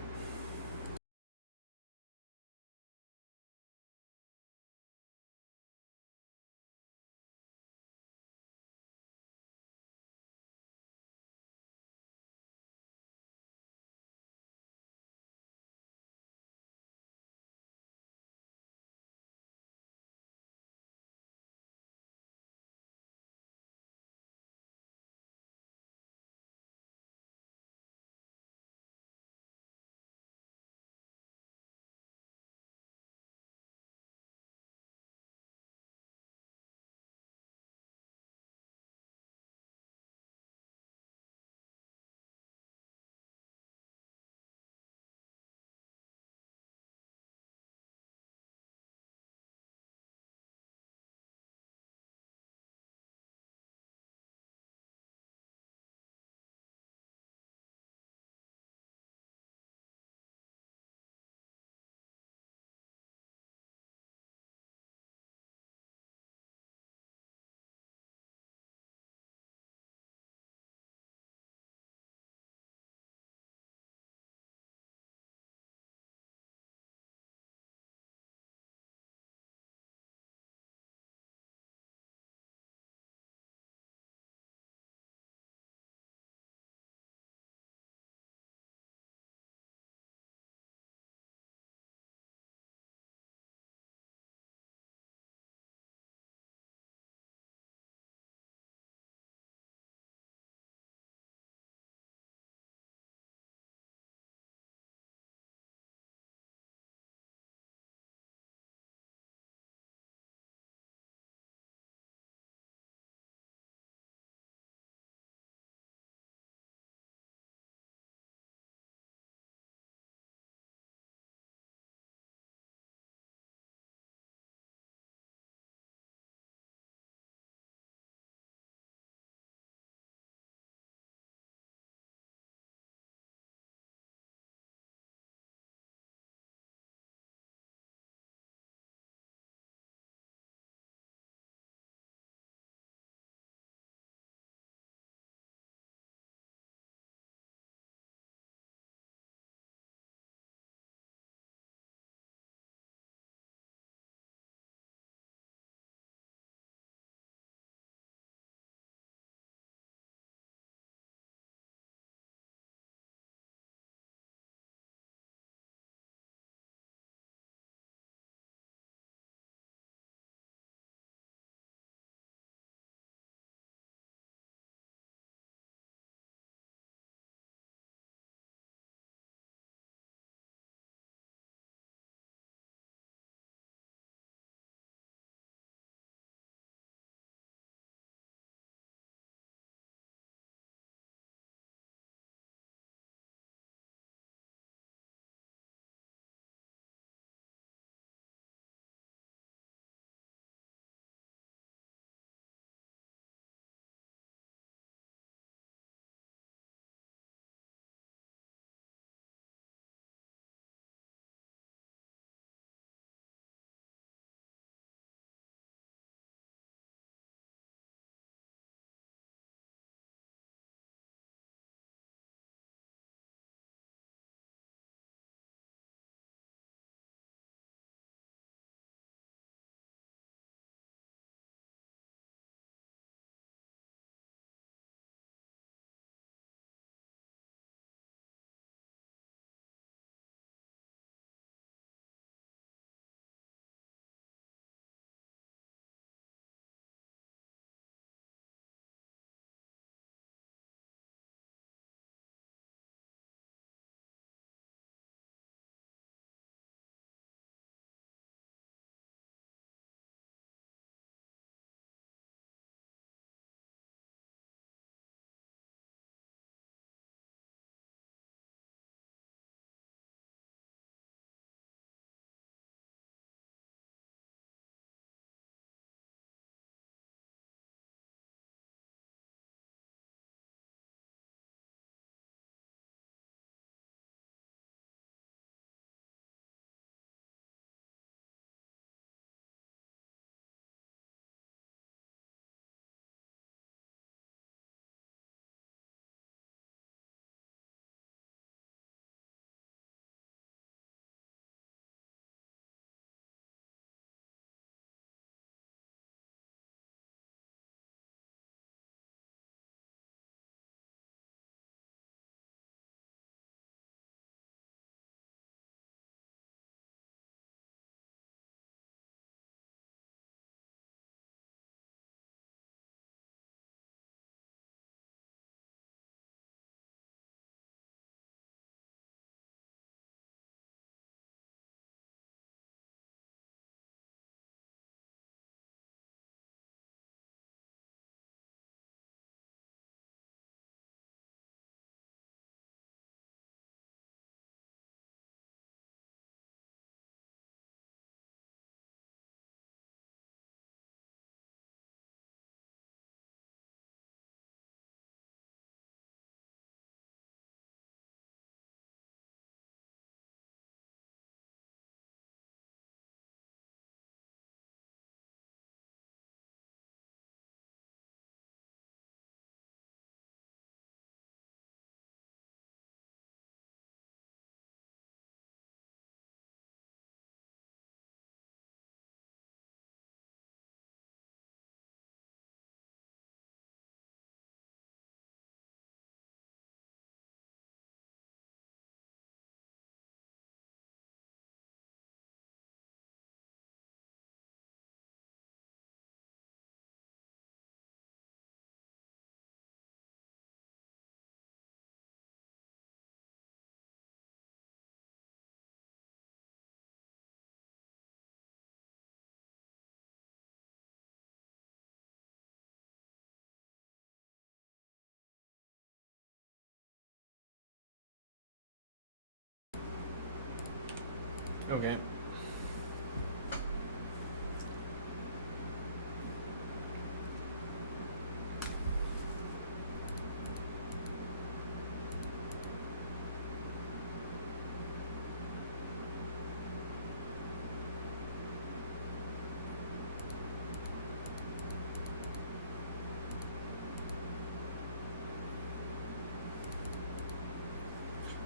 Okay.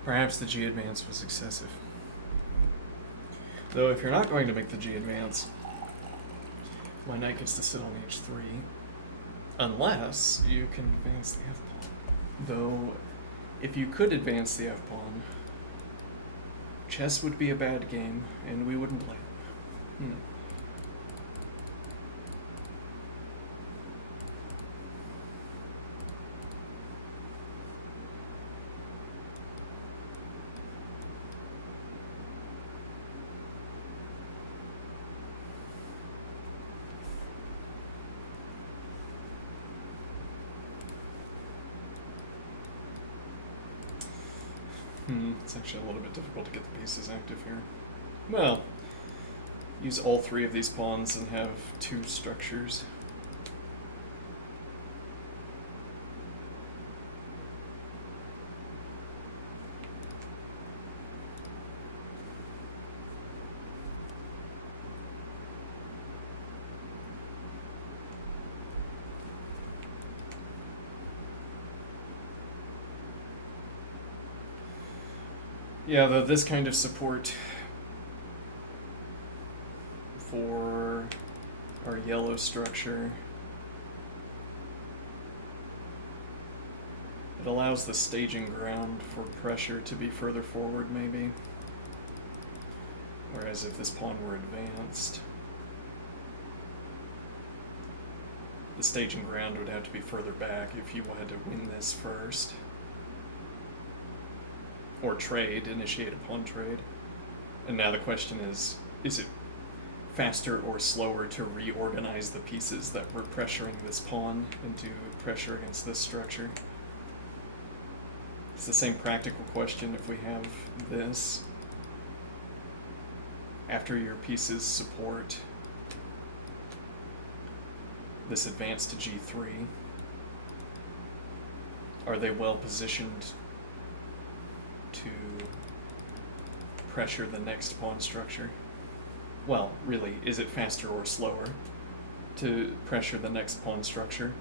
Perhaps the G advance was excessive. Though if you're not going to make the G advance, my knight gets to sit on h3, unless you can advance the f pawn. Though, if you could advance the f pawn, chess would be a bad game, and we wouldn't play it. It's actually a little bit difficult to get the pieces active here. Well, use all three of these pawns and have two structures. Yeah, though this kind of support for our yellow structure, it allows the staging ground for pressure to be further forward, maybe. Whereas if this pawn were advanced, the staging ground would have to be further back if you wanted to win this first. Or trade, initiate a pawn trade. And now the question is it faster or slower to reorganize the pieces that were pressuring this pawn into pressure against this structure? It's the same practical question if we have this. After your pieces support this advance to g3, are they well positioned to pressure the next pawn structure? Well, really, is it faster or slower to pressure the next pawn structure?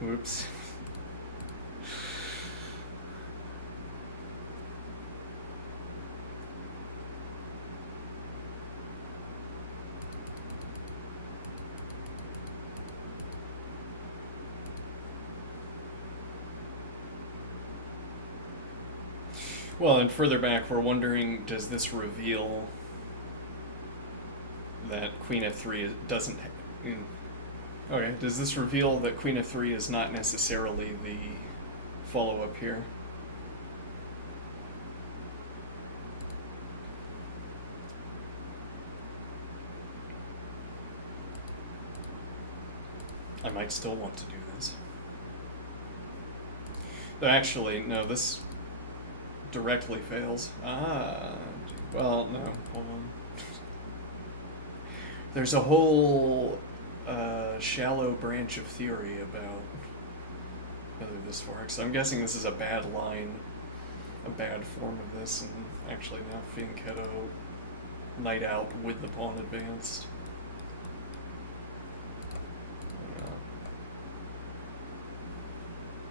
Oops. Well, and further back, we're wondering, does this reveal that Queen f3 doesn't... Okay, does this reveal that Queen f3 is not necessarily the follow-up here? I might still want to do this. Though actually, no, this directly fails. Well, no, hold on. There's a whole shallow branch of theory about whether this works. I'm guessing this is a bad line, a bad form of this, and actually now Fianchetto knight out with the pawn advanced.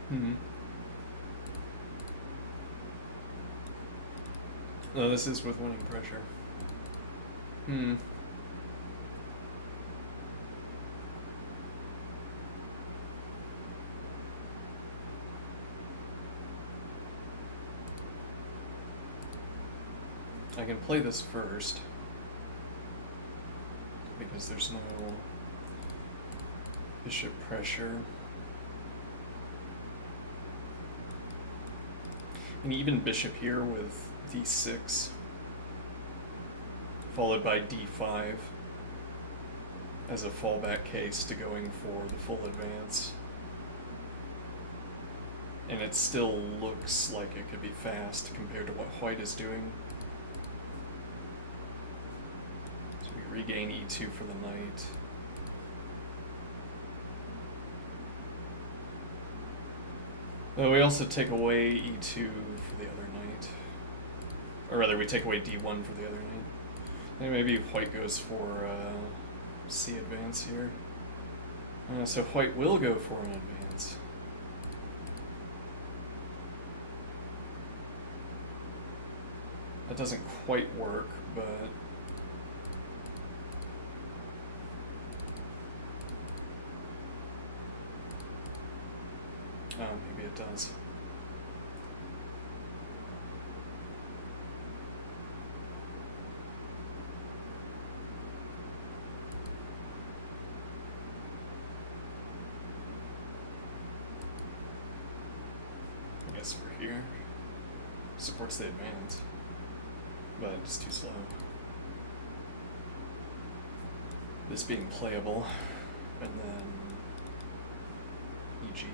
Hmm. No, this is with winning pressure. Hmm. I can play this first because there's no bishop pressure. And even bishop here with d6 followed by d5 as a fallback case to going for the full advance. And it still looks like it could be fast compared to what white is doing. So we regain e2 for the knight. Though we also take away e2 for the other knight. Or rather, we take away d1 for the other knight. And maybe white goes for c advance here. So white will go for an advance. That doesn't quite work, but maybe it does. I guess for here, supports the advance, but it's too slow. This being playable, and then EG.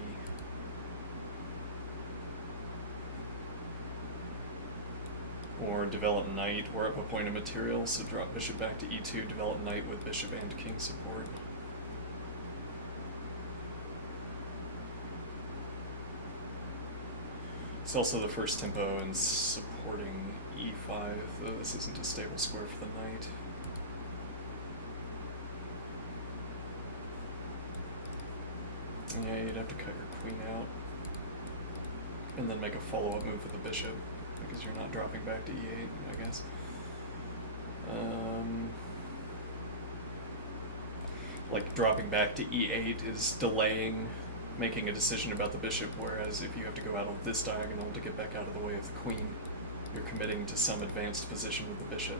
Or develop knight, we're up a point of material, so drop bishop back to e2, develop knight with bishop and king support. It's also the first tempo in supporting e5, though this isn't a stable square for the knight. Yeah, you'd have to cut your queen out, and then make a follow-up move with the bishop, because you're not dropping back to e8, I guess. Like, dropping back to e8 is delaying making a decision about the bishop, whereas if you have to go out on this diagonal to get back out of the way of the queen, you're committing to some advanced position with the bishop,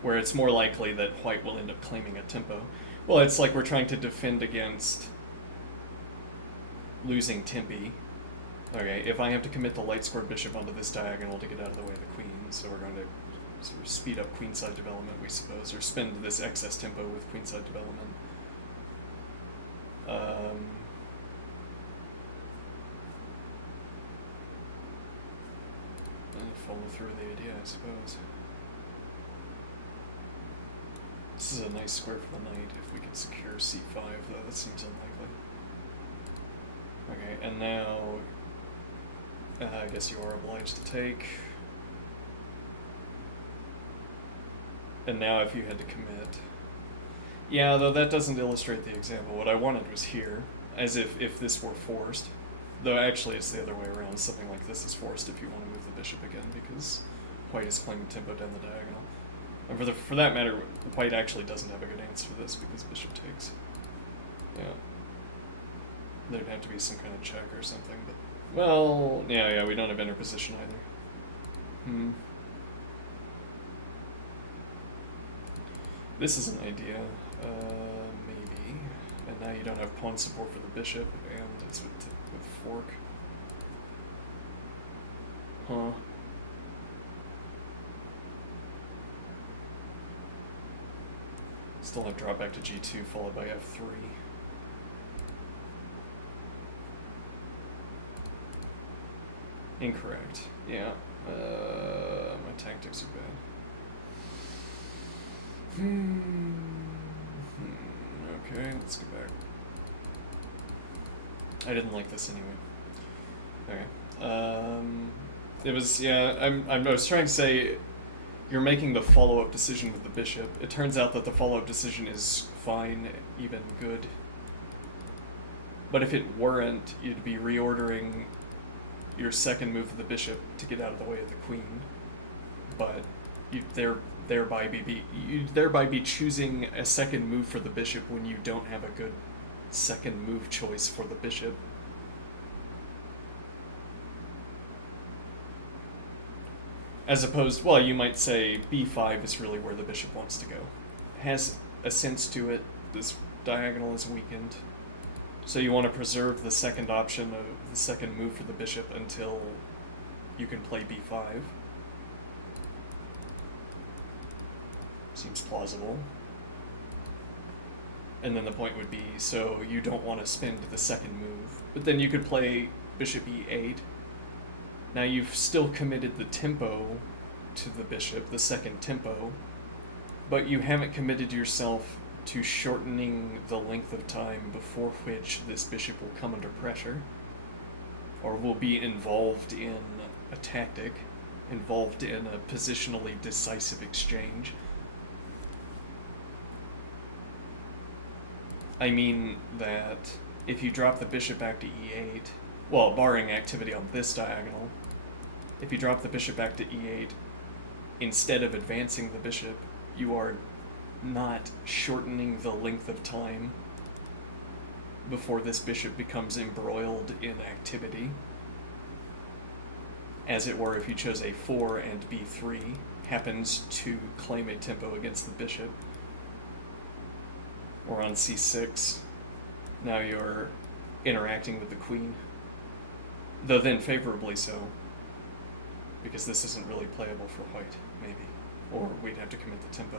where it's more likely that white will end up claiming a tempo. Well, it's like we're trying to defend against losing tempi. Okay, if I have to commit the light squared bishop onto this diagonal to get out of the way of the queen, so we're going to sort of speed up queenside development, we suppose, or spend this excess tempo with queenside development. And follow through with the idea, I suppose. This is a nice square for the knight if we can secure c5, though that seems unlikely. Okay, and now I guess you are obliged to take. And now if you had to commit. Yeah, though that doesn't illustrate the example. What I wanted was here, as if this were forced. Though actually it's the other way around. Something like this is forced if you want to move the bishop again, because white is claiming tempo down the diagonal. And for that matter, white actually doesn't have a good answer for this, because bishop takes. Yeah. There'd have to be some kind of check or something, but... Well, yeah, we don't have interposition either. This is an idea, maybe. And now you don't have pawn support for the bishop, and it's with fork. Huh. Still have drop back to g2 followed by f3. Incorrect. Yeah. My tactics are bad. Okay, let's go back. I didn't like this anyway. Okay. It was, yeah, I was trying to say, you're making the follow-up decision with the bishop. It turns out that the follow-up decision is fine, even good. But if it weren't, you'd be reordering your second move of the bishop to get out of the way of the queen. But you'd thereby be choosing a second move for the bishop when you don't have a good second move choice for the bishop. As opposed, well, you might say b5 is really where the bishop wants to go. It has a sense to it. This diagonal is weakened. So you want to preserve the second option of the second move for the bishop until you can play b5. Seems plausible. And then the point would be, so you don't want to spend the second move. But then you could play bishop e8. Now you've still committed the tempo to the bishop, the second tempo, but you haven't committed yourself to shortening the length of time before which this bishop will come under pressure, or will be involved in a tactic, involved in a positionally decisive exchange. I mean that if you drop the bishop back to e8, well, barring activity on this diagonal, if you drop the bishop back to e8, instead of advancing the bishop, you are not shortening the length of time before this bishop becomes embroiled in activity. As it were, if you chose a4 and b3 happens to claim a tempo against the bishop, or on c6, now you're interacting with the queen. Though then favorably so, because this isn't really playable for white, maybe. Or we'd have to commit the tempo.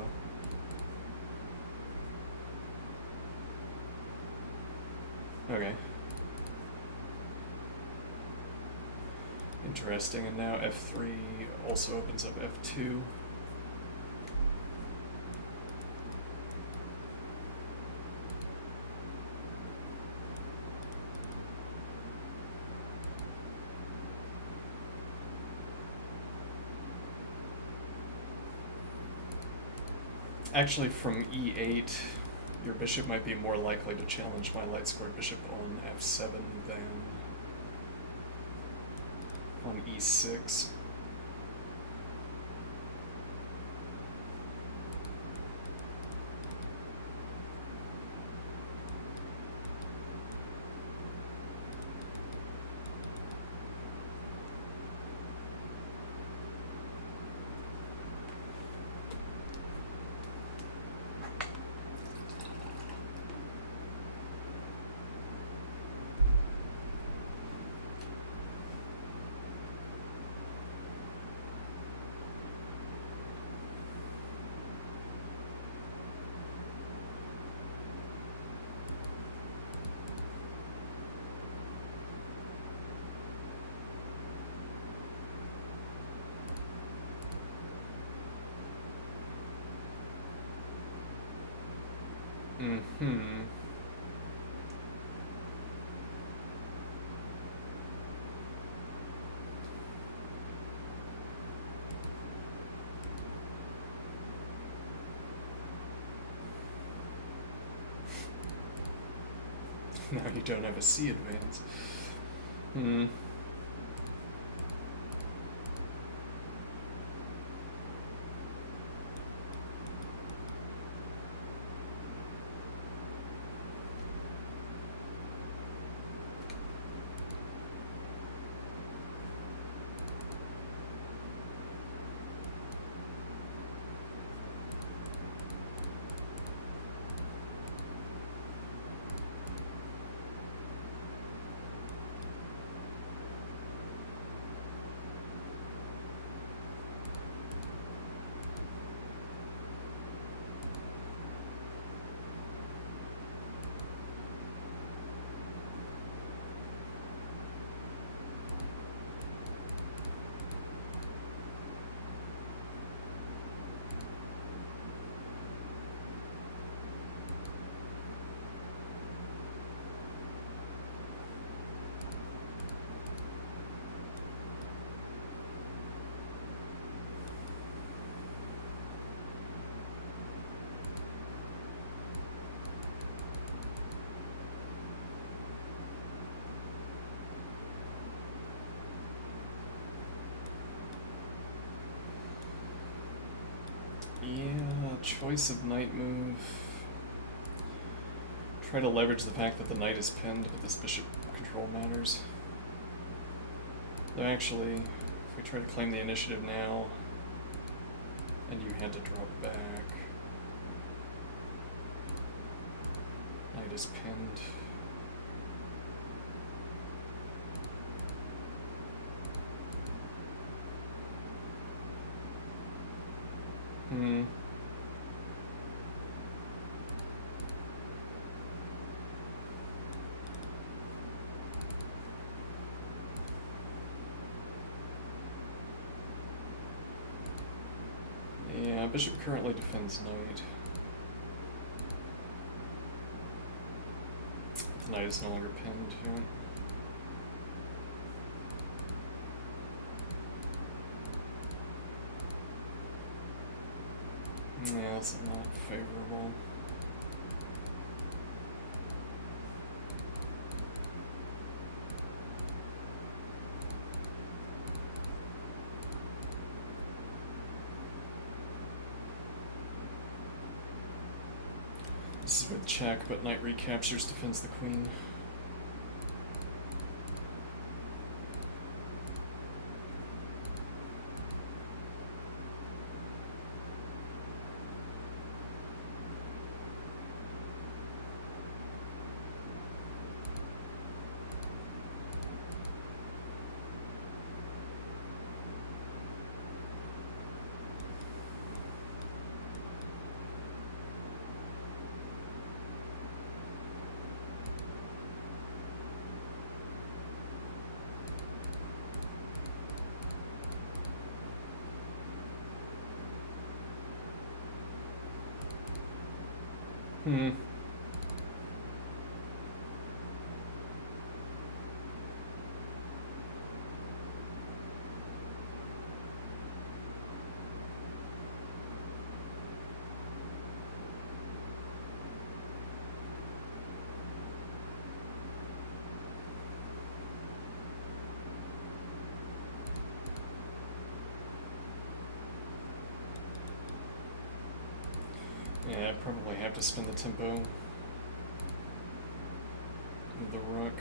Okay. Interesting, and now f3 also opens up f2. Actually, from e8, your bishop might be more likely to challenge my light squared bishop on f7 than on e6. Mm-hmm. Now you don't have a C advance. Hmm. Yeah, choice of knight move. Try to leverage the fact that the knight is pinned, but this bishop control matters. Though actually, if we try to claim the initiative now, and you had to drop back, knight is pinned. Yeah, bishop currently defends knight. The knight is no longer pinned, yeah. Yeah, that's not favorable. This is with check, but knight recaptures, defends the queen. Yeah, I probably have to spend the tempo with the rook.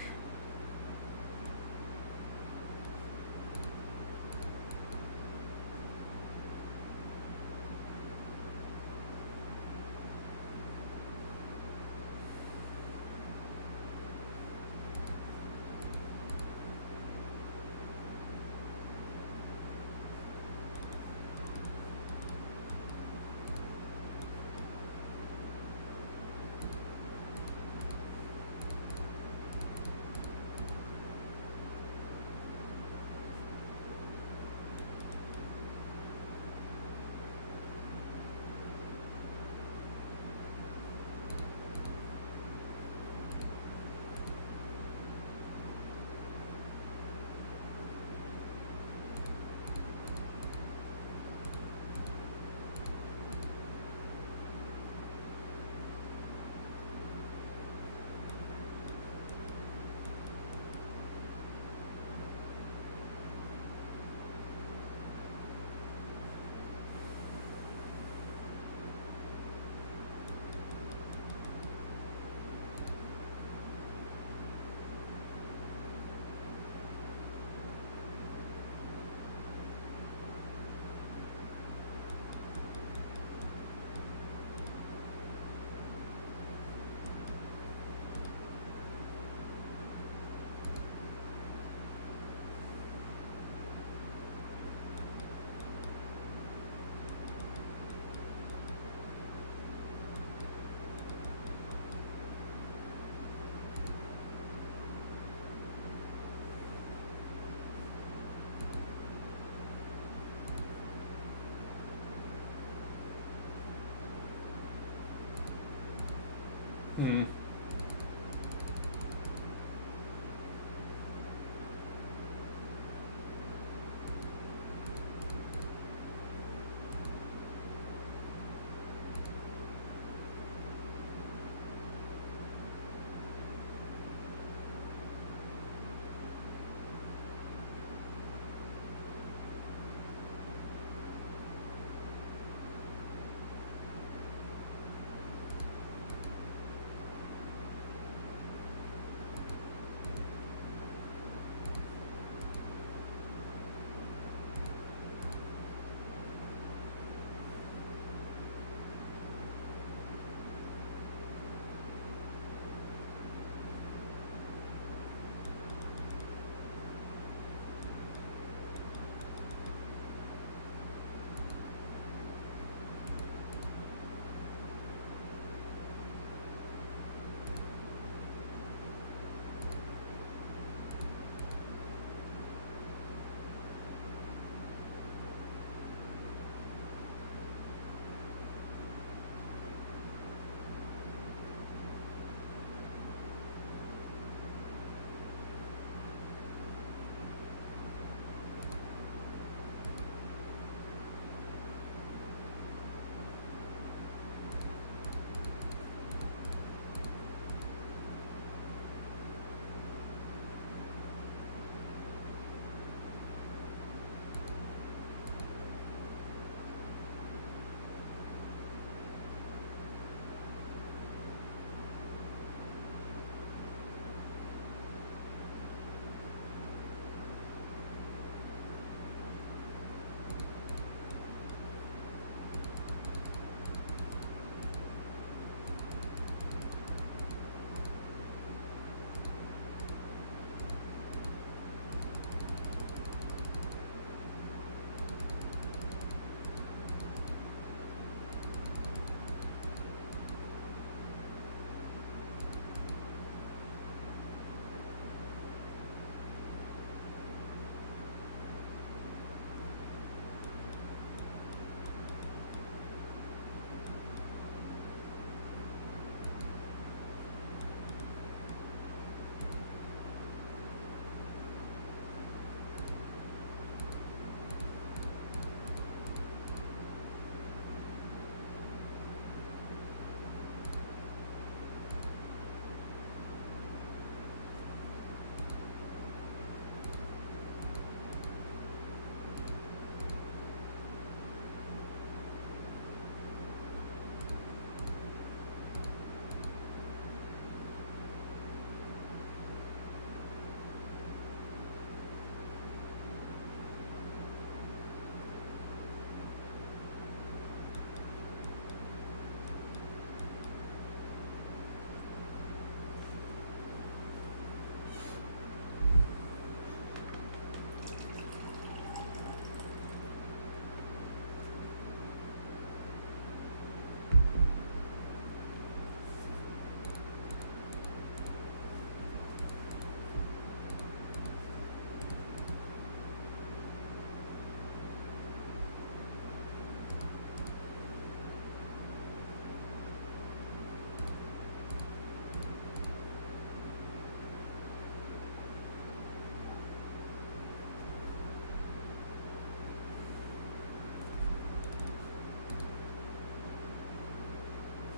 Hmm.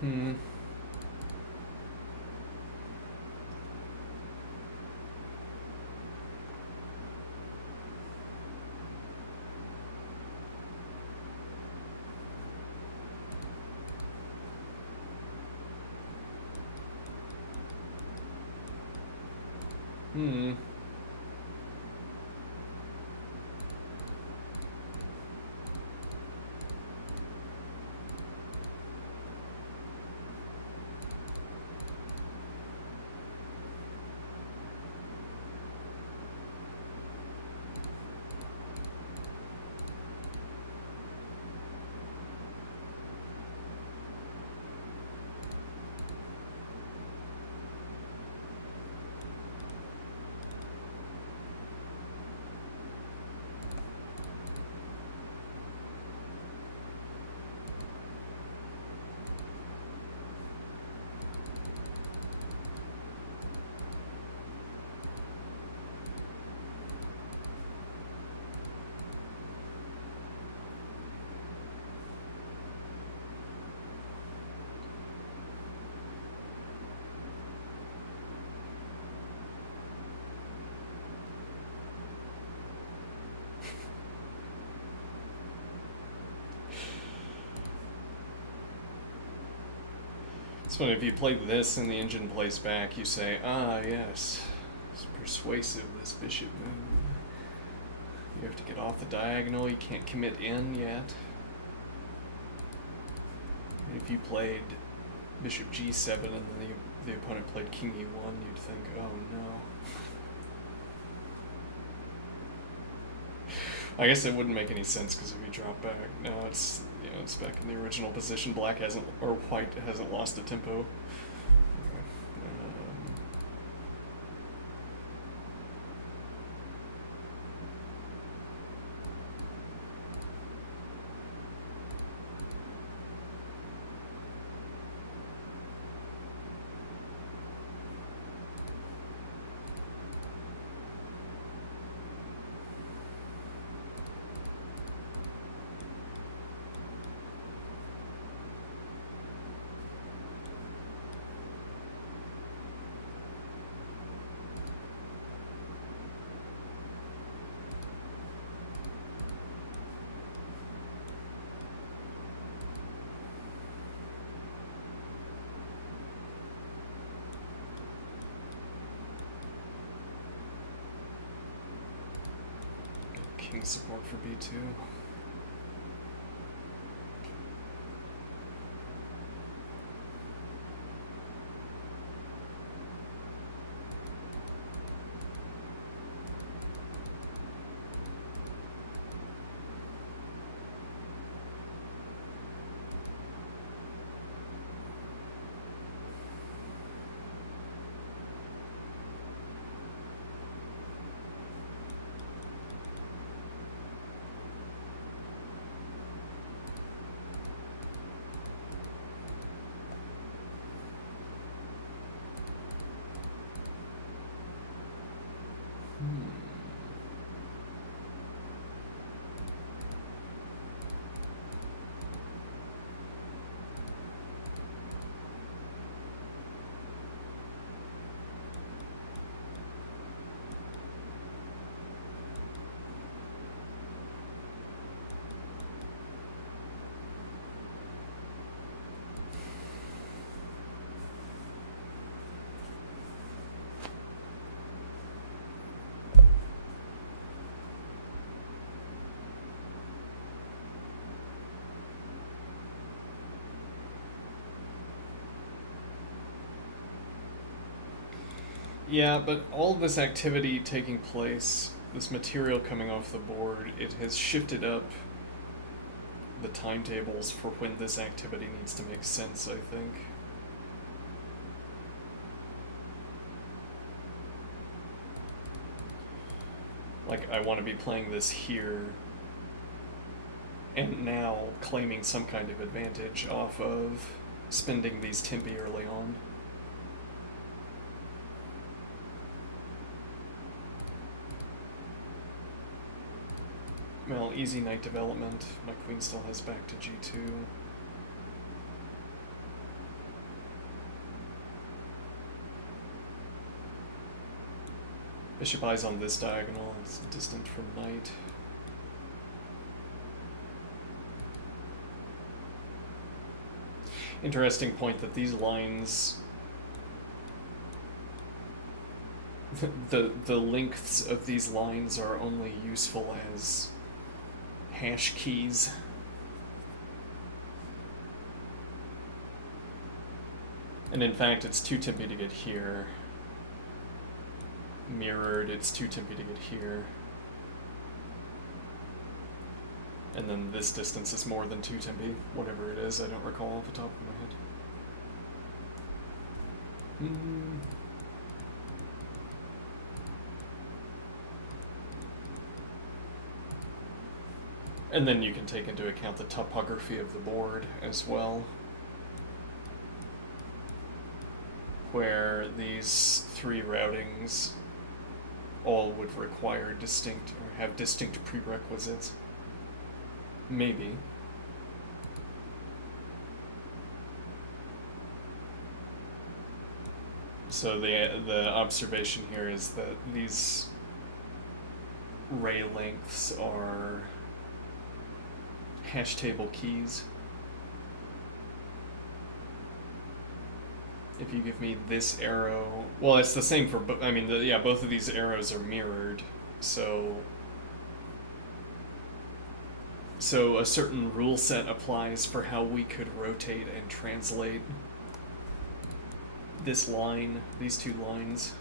Hmm. Hmm. It's funny, if you play this and the engine plays back, you say, ah, yes, it's persuasive, this bishop move. You have to get off the diagonal, you can't commit in yet. And if you played bishop g7 and then the opponent played king e1, you'd think, oh no. I guess it wouldn't make any sense because if you drop back, now it's it's back in the original position. White hasn't lost a tempo. Okay. King support for b2. Yeah, but all this activity taking place, this material coming off the board, it has shifted up the timetables for when this activity needs to make sense, I think. Like, I want to be playing this here, and now claiming some kind of advantage off of spending these tempi early on. Well, easy knight development. My queen still has back to g2. Bishop I's on this diagonal, it's distant from knight. Interesting point that these lines, the lengths of these lines are only useful as hash keys. And in fact, it's too tempting to get here. Mirrored, it's too tempting to get here. And then this distance is more than 2 tempi, whatever it is, I don't recall off the top of my head. And then you can take into account the topography of the board as well, where these 3 routings all would require distinct, or have distinct prerequisites. Maybe. So the observation here is that these ray lengths are hash table keys. If you give me this arrow, well, it's the same for, I mean, yeah, both of these arrows are mirrored, so a certain rule set applies for how we could rotate and translate this line, these 2 lines.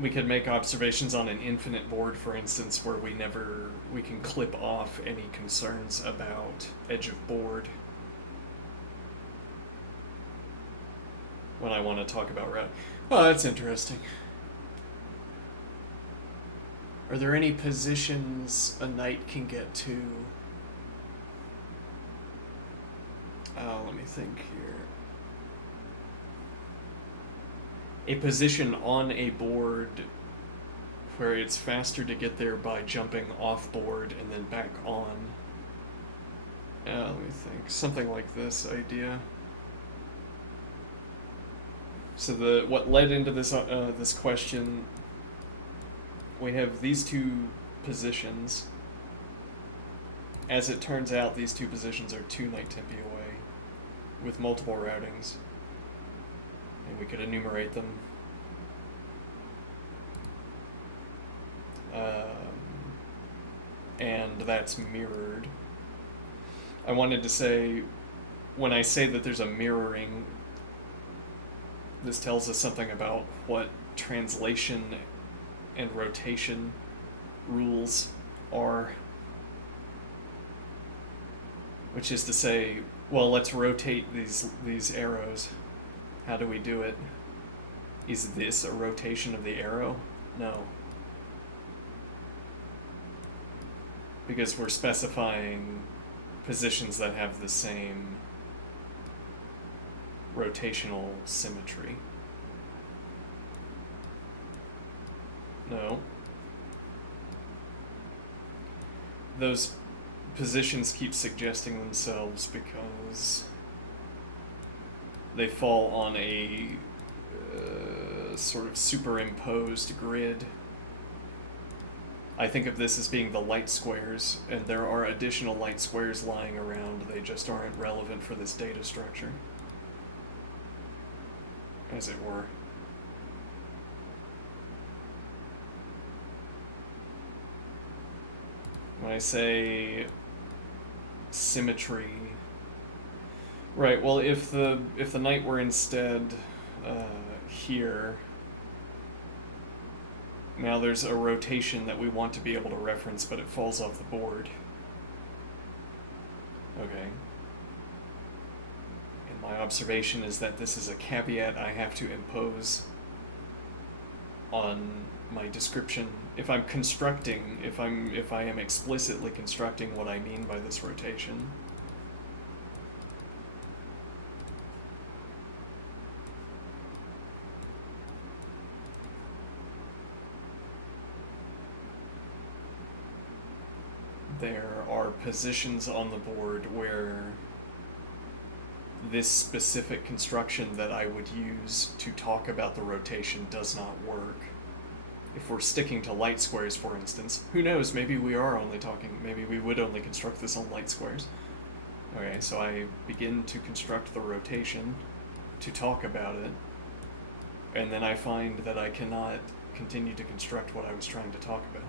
We could make observations on an infinite board, for instance, where we can clip off any concerns about edge of board when I want to talk about route. Oh, that's interesting. Are there any positions a knight can get to? Let me think here. A position on a board where it's faster to get there by jumping off board and then back on. Let me think. Something like this idea. So what led into this this question, we have these 2 positions. As it turns out, these 2 positions are 2 knight tempi away, with multiple routings, and we could enumerate them. And that's mirrored. I wanted to say, when I say that there's a mirroring, this tells us something about what translation and rotation rules are. Which is to say, well, let's rotate these arrows. How do we do it? Is this a rotation of the arrow? No. Because we're specifying positions that have the same rotational symmetry. No. Those positions keep suggesting themselves because they fall on a sort of superimposed grid. I think of this as being the light squares, and there are additional light squares lying around. They just aren't relevant for this data structure, as it were. When I say symmetry, right, well, if the knight were instead here, now there's a rotation that we want to be able to reference, but it falls off the board. Okay. And my observation is that this is a caveat I have to impose on my description. If I'm constructing, if I am explicitly constructing what I mean by this rotation. There are positions on the board where this specific construction that I would use to talk about the rotation does not work. If we're sticking to light squares, for instance, who knows, maybe we would only construct this on light squares. Okay, so I begin to construct the rotation to talk about it, and then I find that I cannot continue to construct what I was trying to talk about.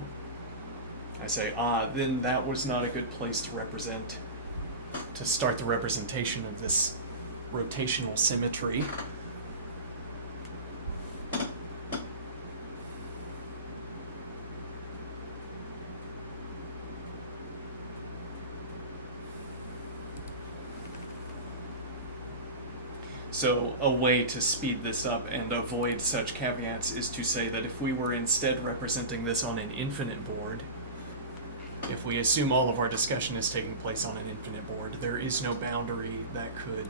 I say, then that was not a good place to start the representation of this rotational symmetry. So a way to speed this up and avoid such caveats is to say that if we were instead representing this on an infinite board, if we assume all of our discussion is taking place on an infinite board, there is no boundary that could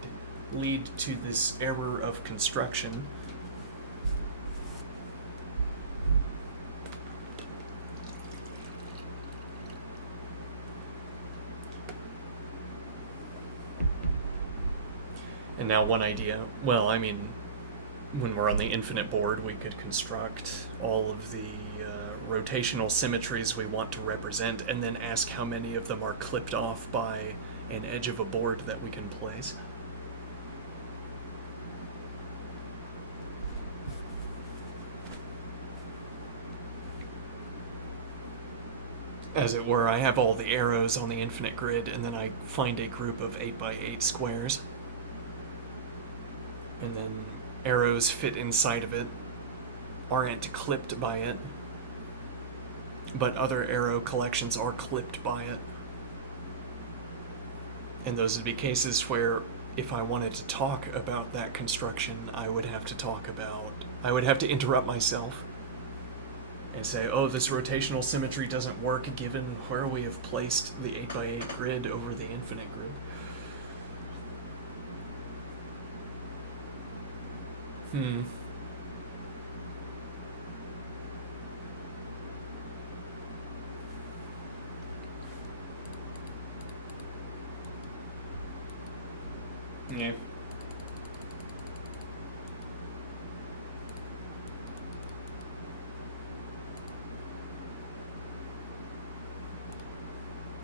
lead to this error of construction. And now one idea, when we're on the infinite board, we could construct all of the rotational symmetries we want to represent and then ask how many of them are clipped off by an edge of a board that we can place. As it were, I have all the arrows on the infinite grid, and then I find a group of 8x8 squares. And then arrows fit inside of it, aren't clipped by it, but other arrow collections are clipped by it. And those would be cases where if I wanted to talk about that construction, I would have to interrupt myself and say, this rotational symmetry doesn't work given where we have placed the 8x8 grid over the infinite grid. Yeah.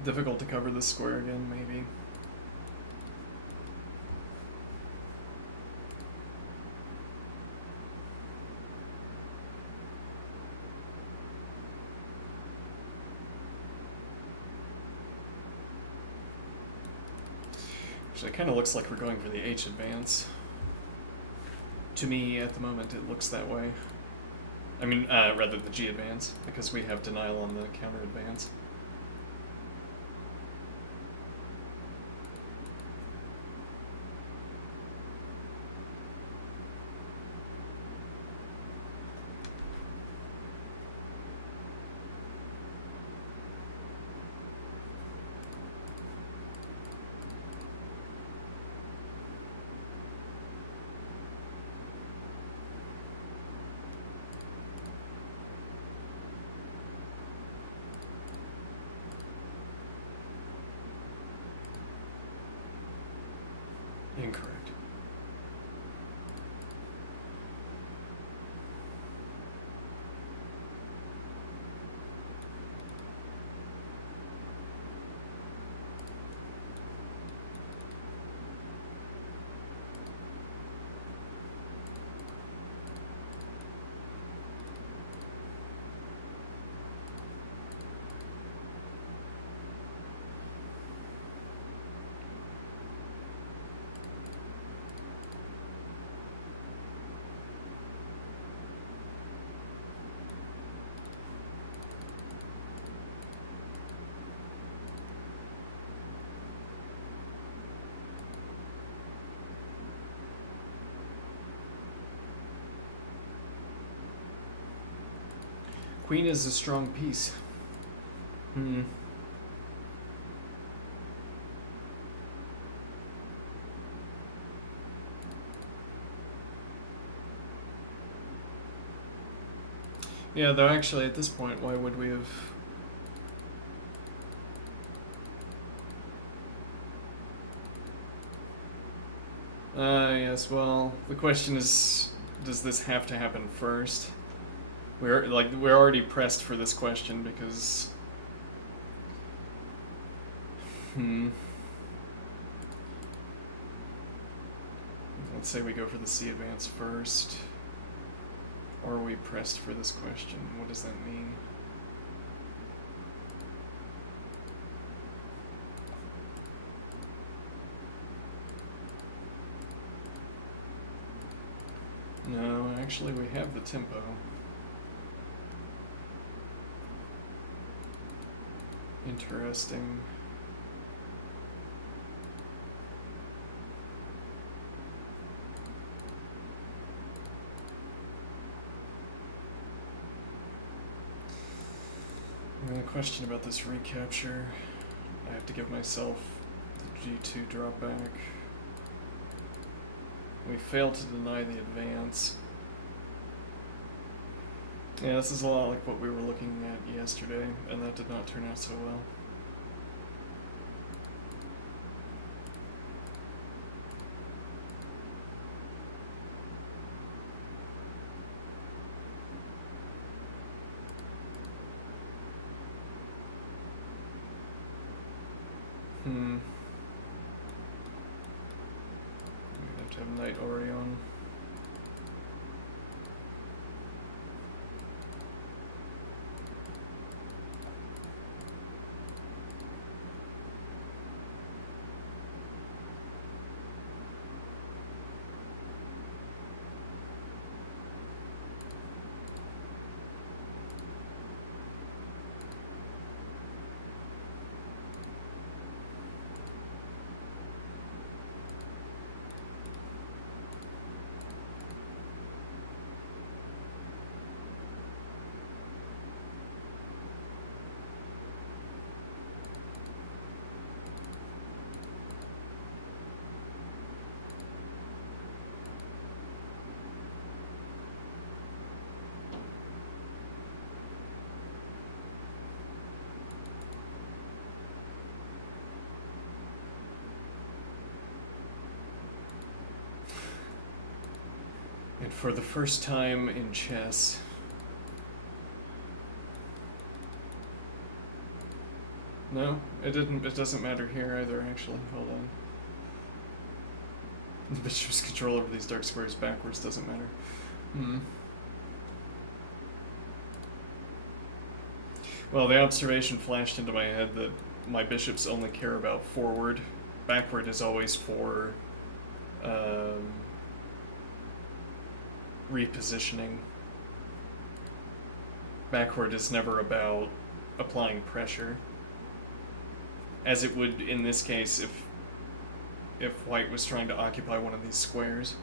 Difficult to cover this square again, maybe. Actually, it kind of looks like we're going for the H advance. To me, at the moment, it looks that way. Rather the G advance, because we have denial on the counter advance. Incorrect. Queen is a strong piece. Yeah, though actually at this point, why would we have... Yes, well, the question is, does this have to happen first? We're already pressed for this question because let's say we go for the C advance first. Or are we pressed for this question? What does that mean? No, actually we have the tempo. Interesting. The question about this recapture, I have to give myself the G2 drop back. We failed to deny the advance. Yeah, this is a lot like what we were looking at yesterday, and that did not turn out so well. We have to have Knight Orion. And for the first time in chess, no, it doesn't matter here either, actually. Hold on. The bishop's control over these dark squares backwards doesn't matter. Well, the observation flashed into my head that my bishops only care about forward. Backward is always for repositioning. Backward is never about applying pressure, as it would in this case if white was trying to occupy one of these squares.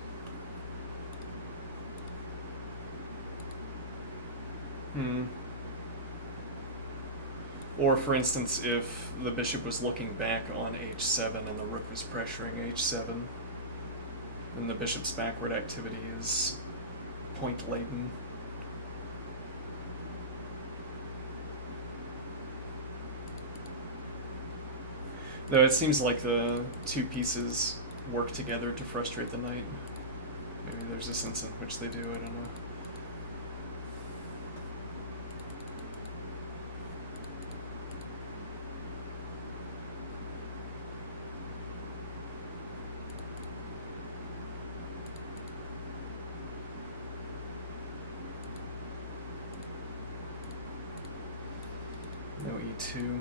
Or, for instance, if the bishop was looking back on h7 and the rook was pressuring h7, then the bishop's backward activity is point-laden. Though it seems like the two pieces work together to frustrate the knight. Maybe there's a sense in which they do, I don't know. No e2.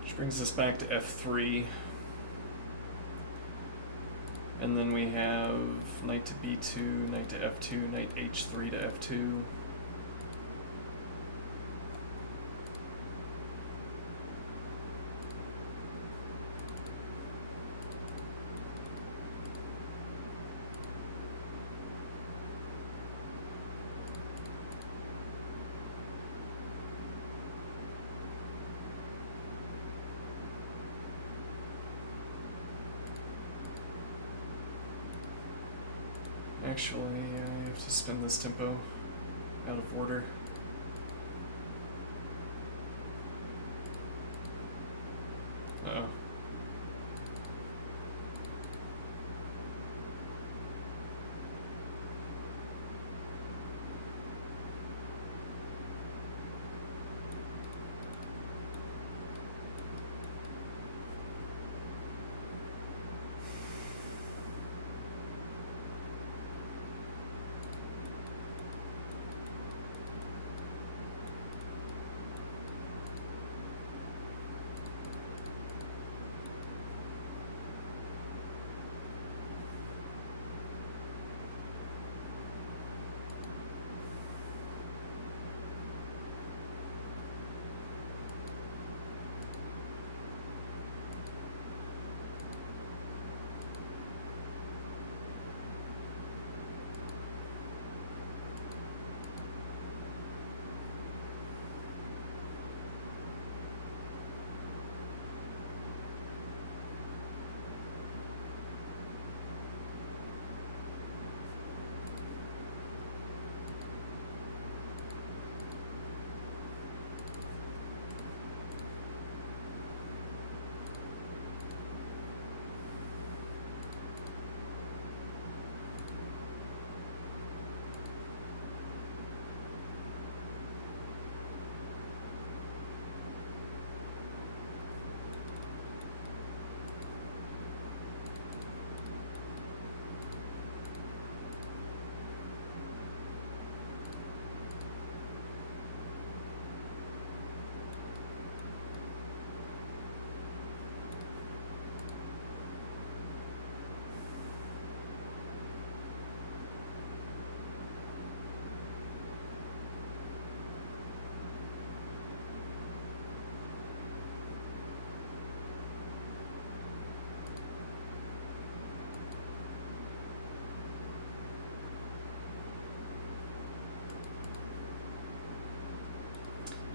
Which brings us back to f3. And then we have knight to b2, knight to f2, knight h3 to f2. actually, I have to spin this tempo out of order. Uh-oh.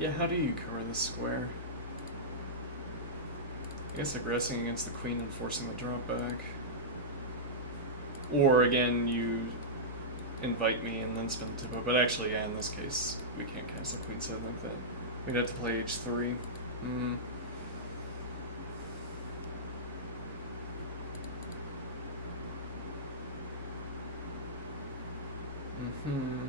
Yeah, how do you cover this square? I guess aggressing against the queen and forcing the drop back. Or again, you invite me and then spin the tempo. But actually, yeah, in this case, we can't cast the queen side like that. We'd have to play h3. Hmm. Mm-hmm.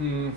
Hmm.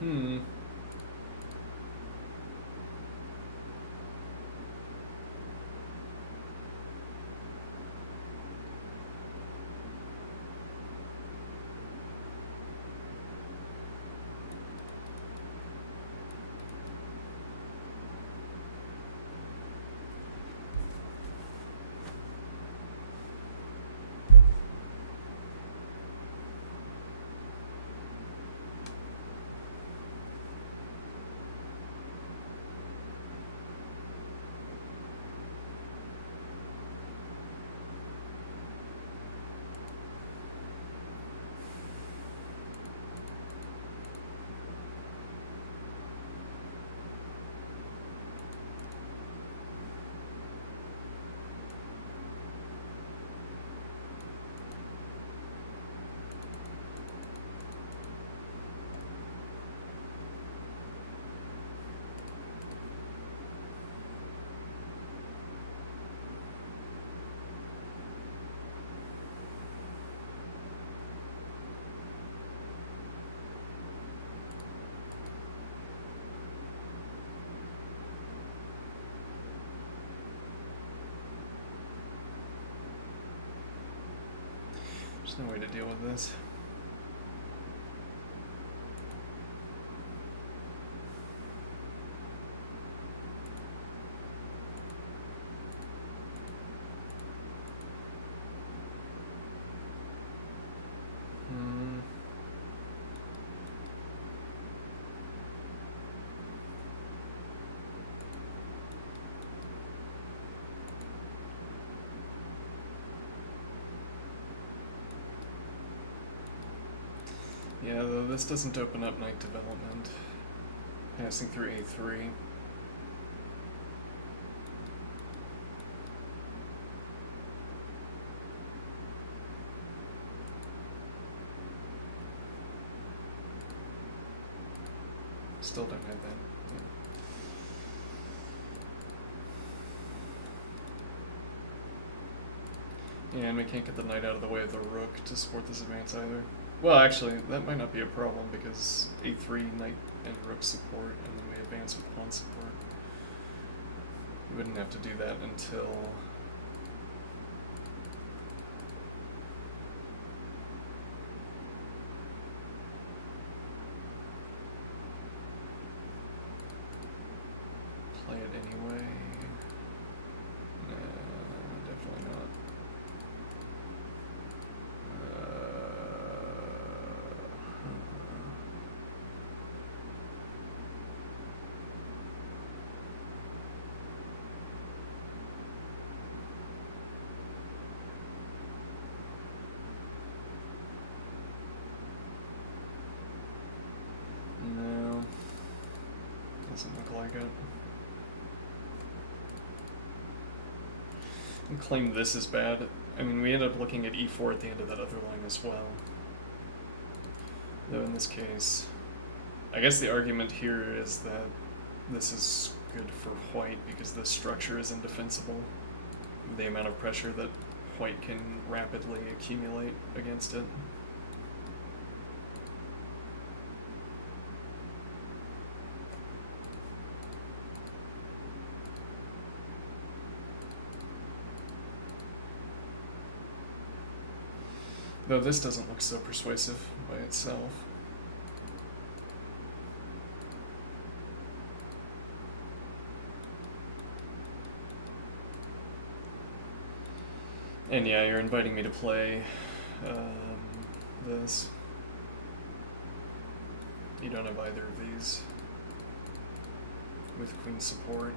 Hmm. There's no way to deal with this. Yeah, though this doesn't open up knight development. Passing through a3. Still don't have that. Yeah, and we can't get the knight out of the way of the rook to support this advance either. Well, actually, that might not be a problem because a3, knight, and rook support, and then we advance with pawn support. We wouldn't have to do that until... play it anyway. Nah, definitely not. No, doesn't look like it. And claim this is bad. I mean, we end up looking at e4 at the end of that other line as well. Though in this case, I guess the argument here is that this is good for white because the structure is indefensible. The amount of pressure that white can rapidly accumulate against it. Though this doesn't look so persuasive by itself. And yeah, you're inviting me to play this. You don't have either of these with queen support,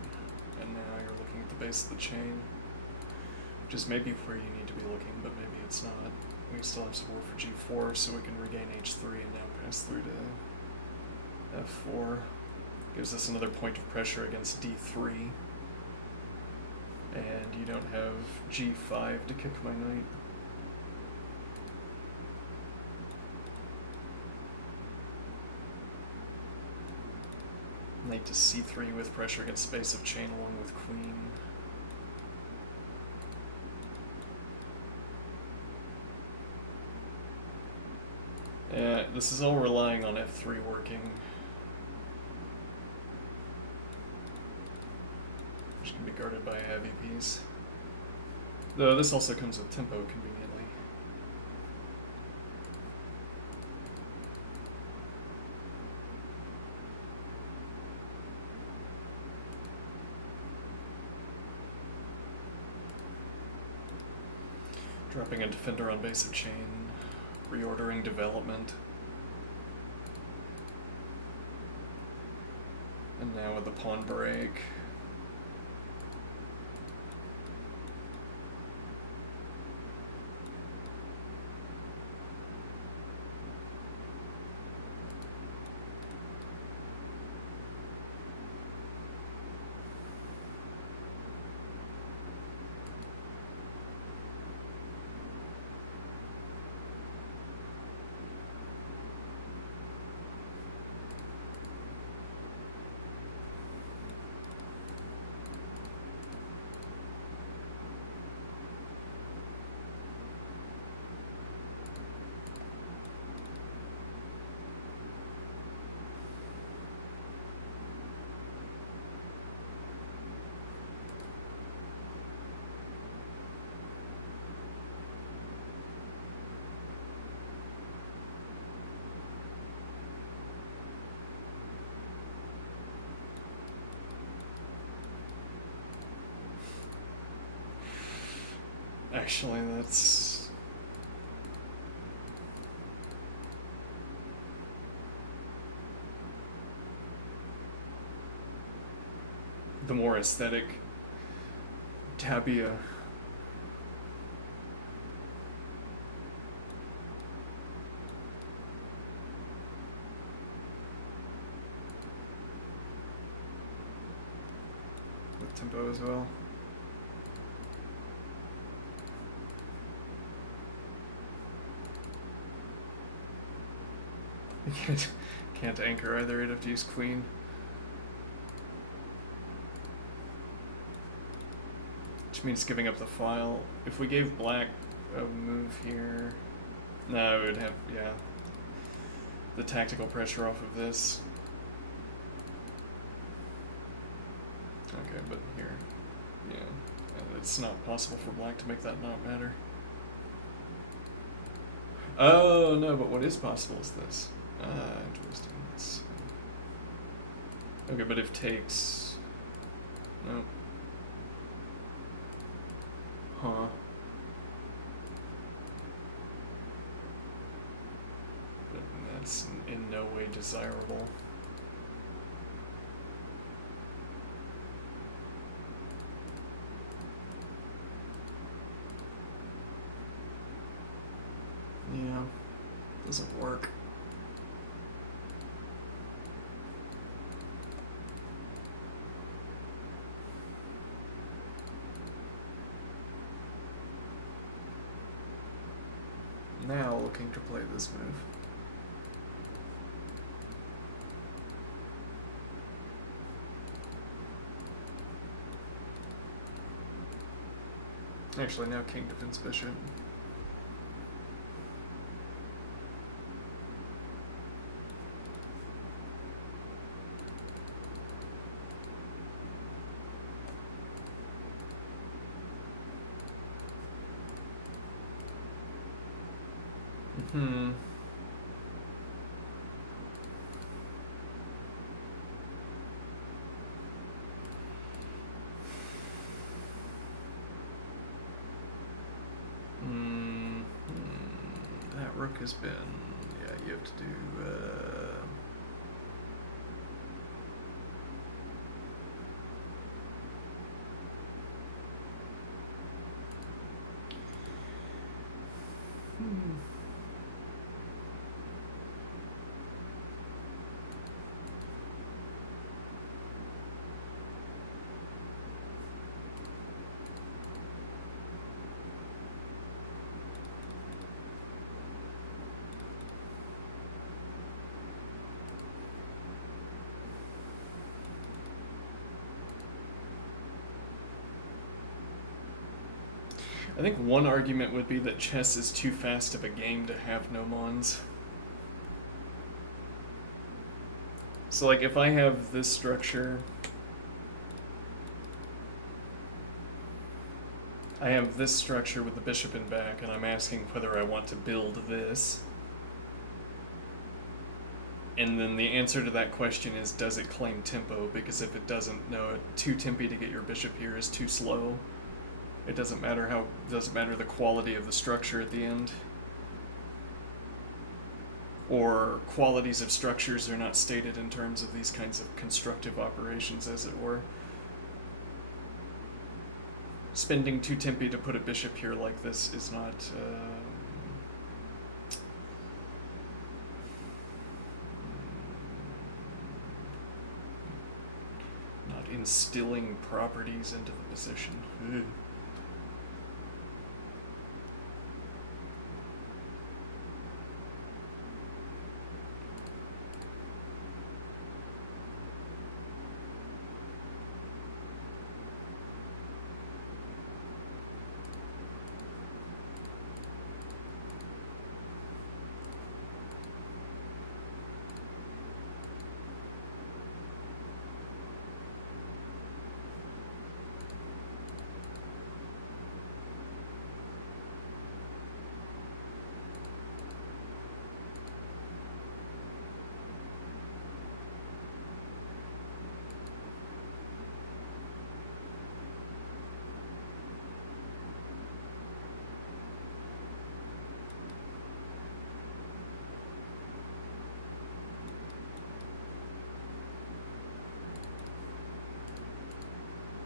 and now you're looking at the base of the chain, which is maybe where you need to be looking, but maybe it's not. We still have support for g4, so we can regain h3 and now pass through to f4. Gives us another point of pressure against d3. And you don't have g5 to kick my knight. Knight to c3 with pressure against space of chain along with queen. Yeah, this is all relying on f3 working. Which can be guarded by a heavy piece. Though this also comes with tempo conveniently. Dropping a defender on base of chain. Reordering development. And now with the pawn break. Actually, that's... the more aesthetic Tabia. With tempo as well. You can't anchor either, you'd have to use queen. Which means giving up the file. If we gave black a move here, no, it would have, yeah, the tactical pressure off of this. Okay, but here, yeah, it's not possible for black to make that not matter. Oh, no, but what is possible is this. Interesting. Okay, but if takes, no. Huh. But that's in no way desirable. Yeah, doesn't work. Now looking to play this move. Actually, now king defends bishop. Hmm. That rook has been, yeah, you have to do, I think one argument would be that chess is too fast of a game to have no mons. So like if I have this structure, I have this structure with the bishop in back, and I'm asking whether I want to build this. And then the answer to that question is, does it claim tempo? Because if it doesn't, no, too tempy to get your bishop here is too slow. It doesn't matter the quality of the structure at the end. Or qualities of structures are not stated in terms of these kinds of constructive operations, as it were. Spending too tempy to put a bishop here like this is not not instilling properties into the position.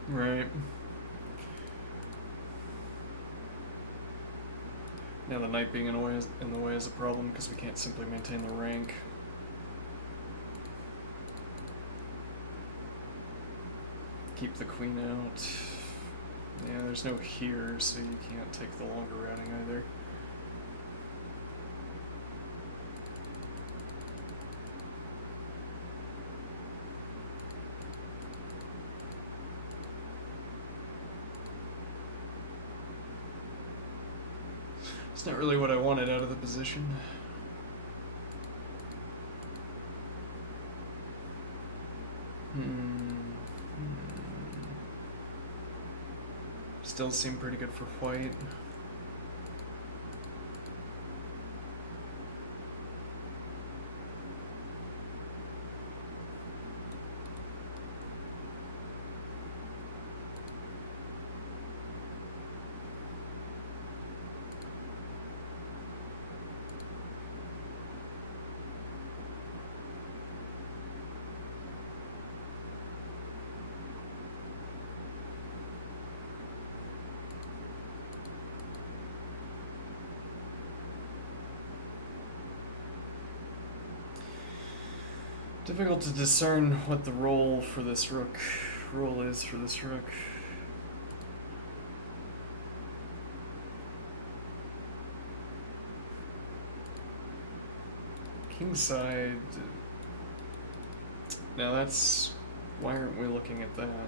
Right. Now the knight being in the way is a problem because we can't simply maintain the rank. Keep the queen out. Yeah, there's no here, so you can't take the longer routing either. It's not really what I wanted out of the position. Still seem pretty good for white. Difficult to discern what the role is for this rook. Kingside. Now that's. Why aren't we looking at that?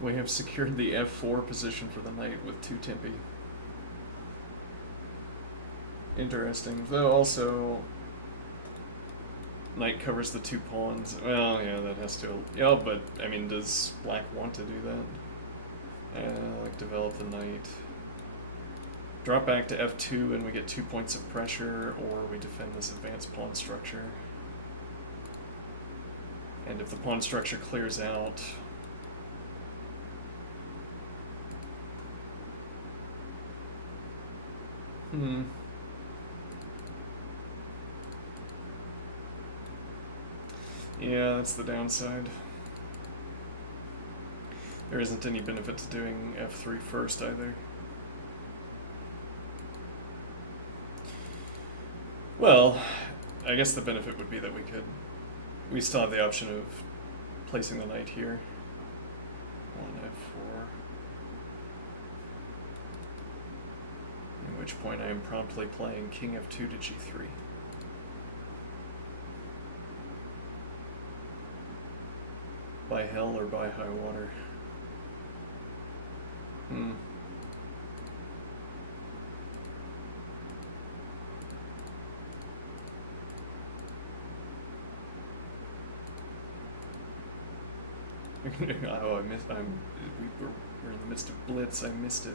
We have secured the f4 position for the knight with 2 Tempe. Interesting. Though also, knight covers the 2 pawns. Well, yeah, that has to. Yeah, but I mean, does black want to do that? Like develop the knight. Drop back to f2 and we get 2 points of pressure, or we defend this advanced pawn structure. And if the pawn structure clears out, yeah, that's the downside. There isn't any benefit to doing f3 first either. Well, I guess the benefit would be that we still have the option of placing the knight here on f4. At which point I am promptly playing king f2 to g3. By hell or by high water. Oh, we're in the midst of blitz. I missed it.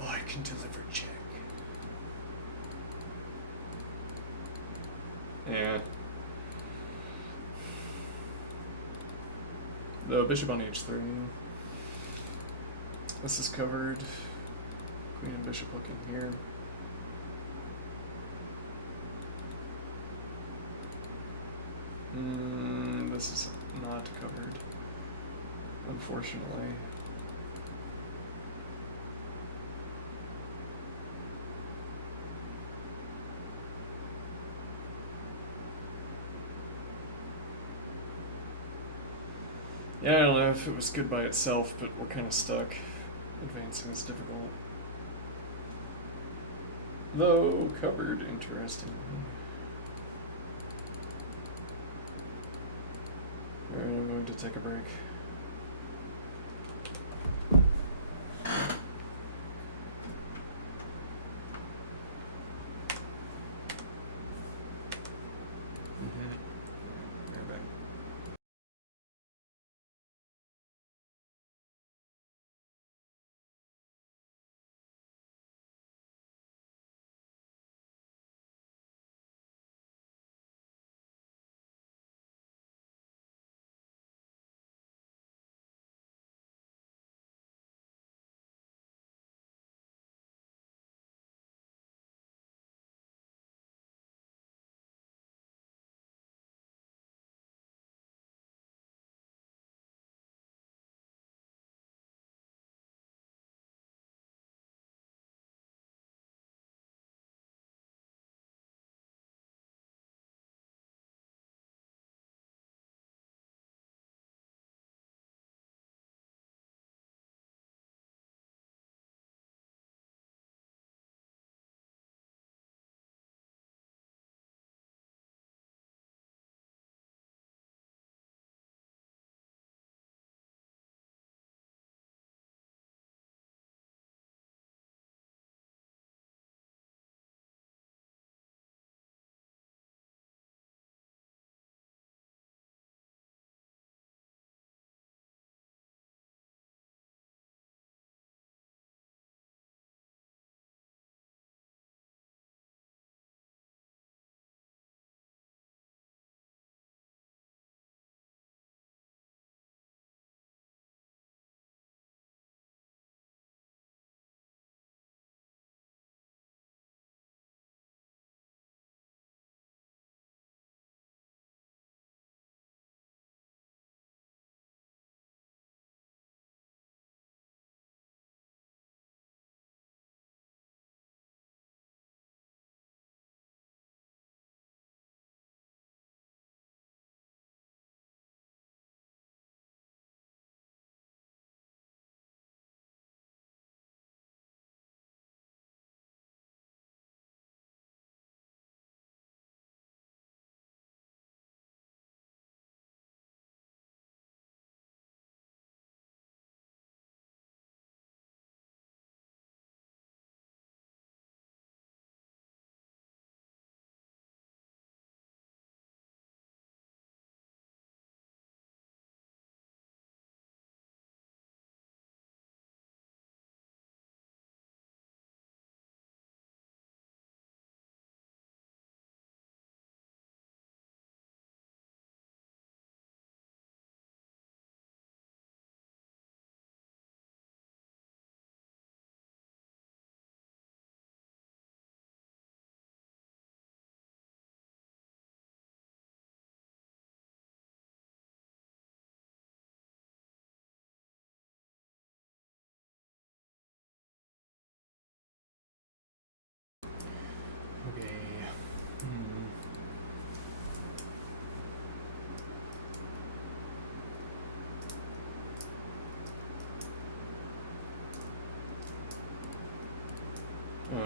Oh, I can deliver check. Yeah. The bishop on h3. This is covered. Queen and bishop looking here. This is not covered, unfortunately. Yeah, I don't know if it was good by itself, but we're kind of stuck. Advancing is difficult. Though covered, interesting. Alright, I'm going to take a break.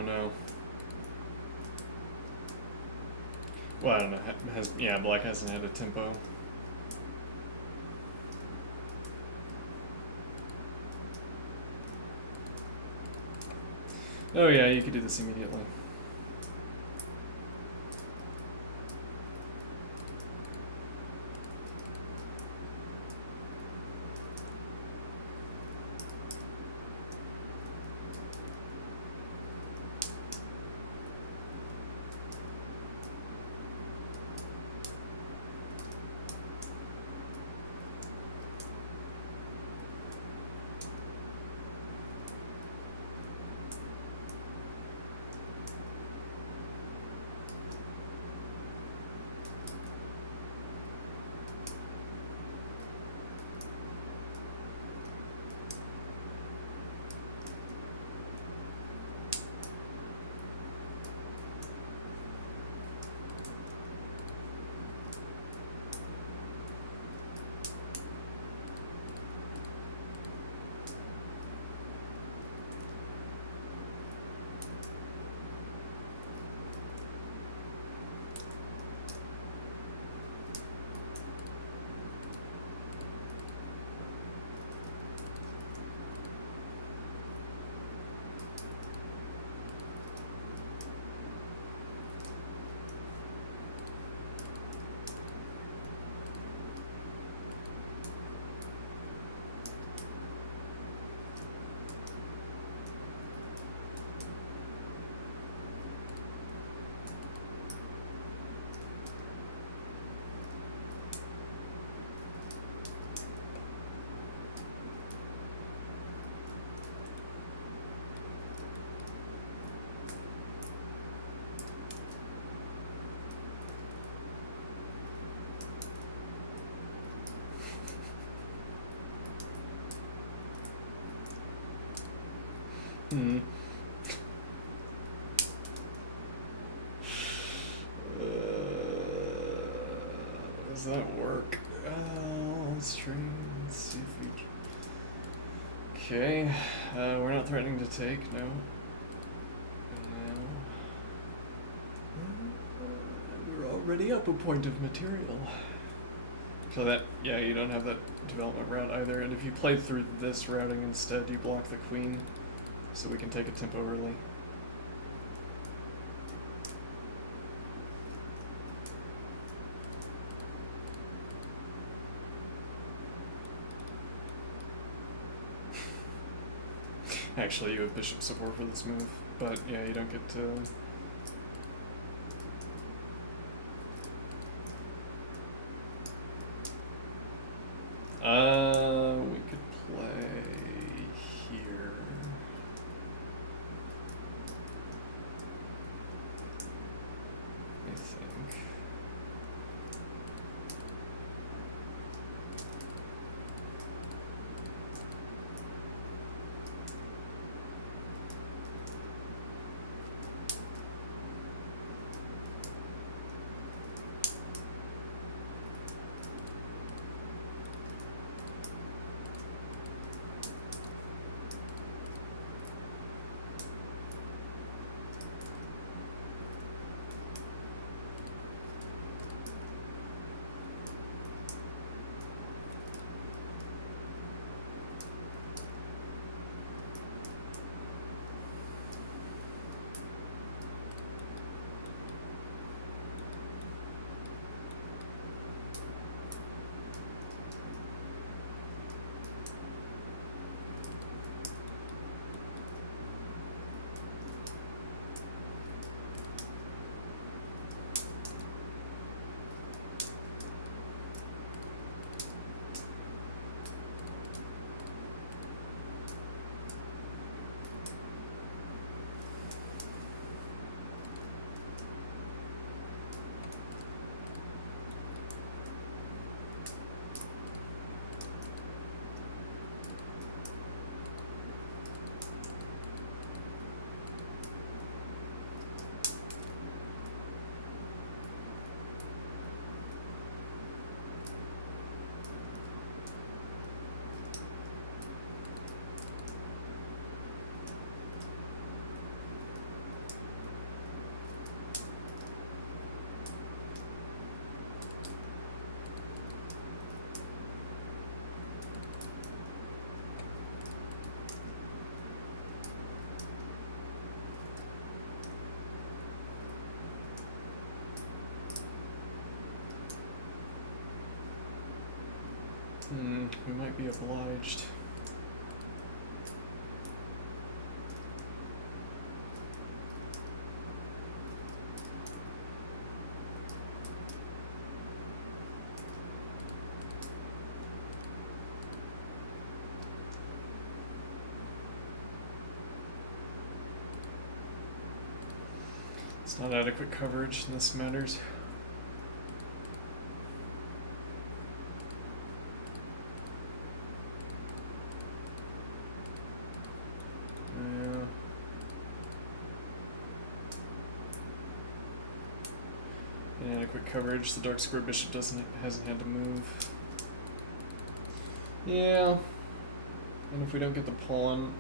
no. Well, I don't know. Yeah, black hasn't had a tempo. Oh yeah, you could do this immediately. Hmm. Does that work? Let's try and see if we. Okay, we're not threatening to take, no. And now. We're already up a point of material. So that, yeah, you don't have that development route either, and if you play through this routing instead, you block the queen, so we can take a tempo early. Actually, you have bishop support for this move, but yeah, you don't get to. We could play here. I think. We might be obliged. It's not adequate coverage, and this matters. Inadequate coverage. The dark square bishop hasn't had to move. Yeah. And if we don't get the pawn,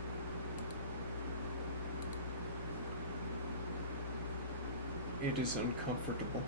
it is uncomfortable.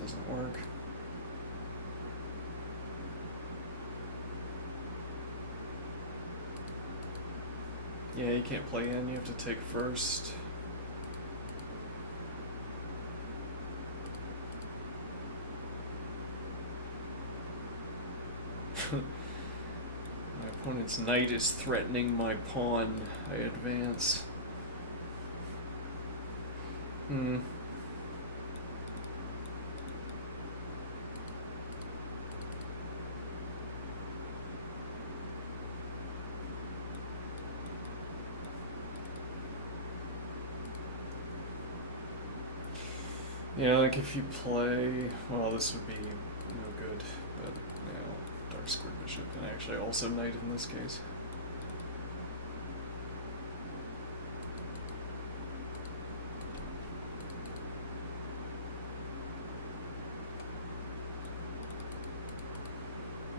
Doesn't work. Yeah, you can't play in, you have to take first. My opponent's knight is threatening my pawn. I advance. Yeah, like if you play, well, this would be no good, but yeah, dark squared bishop, and actually also knight in this case.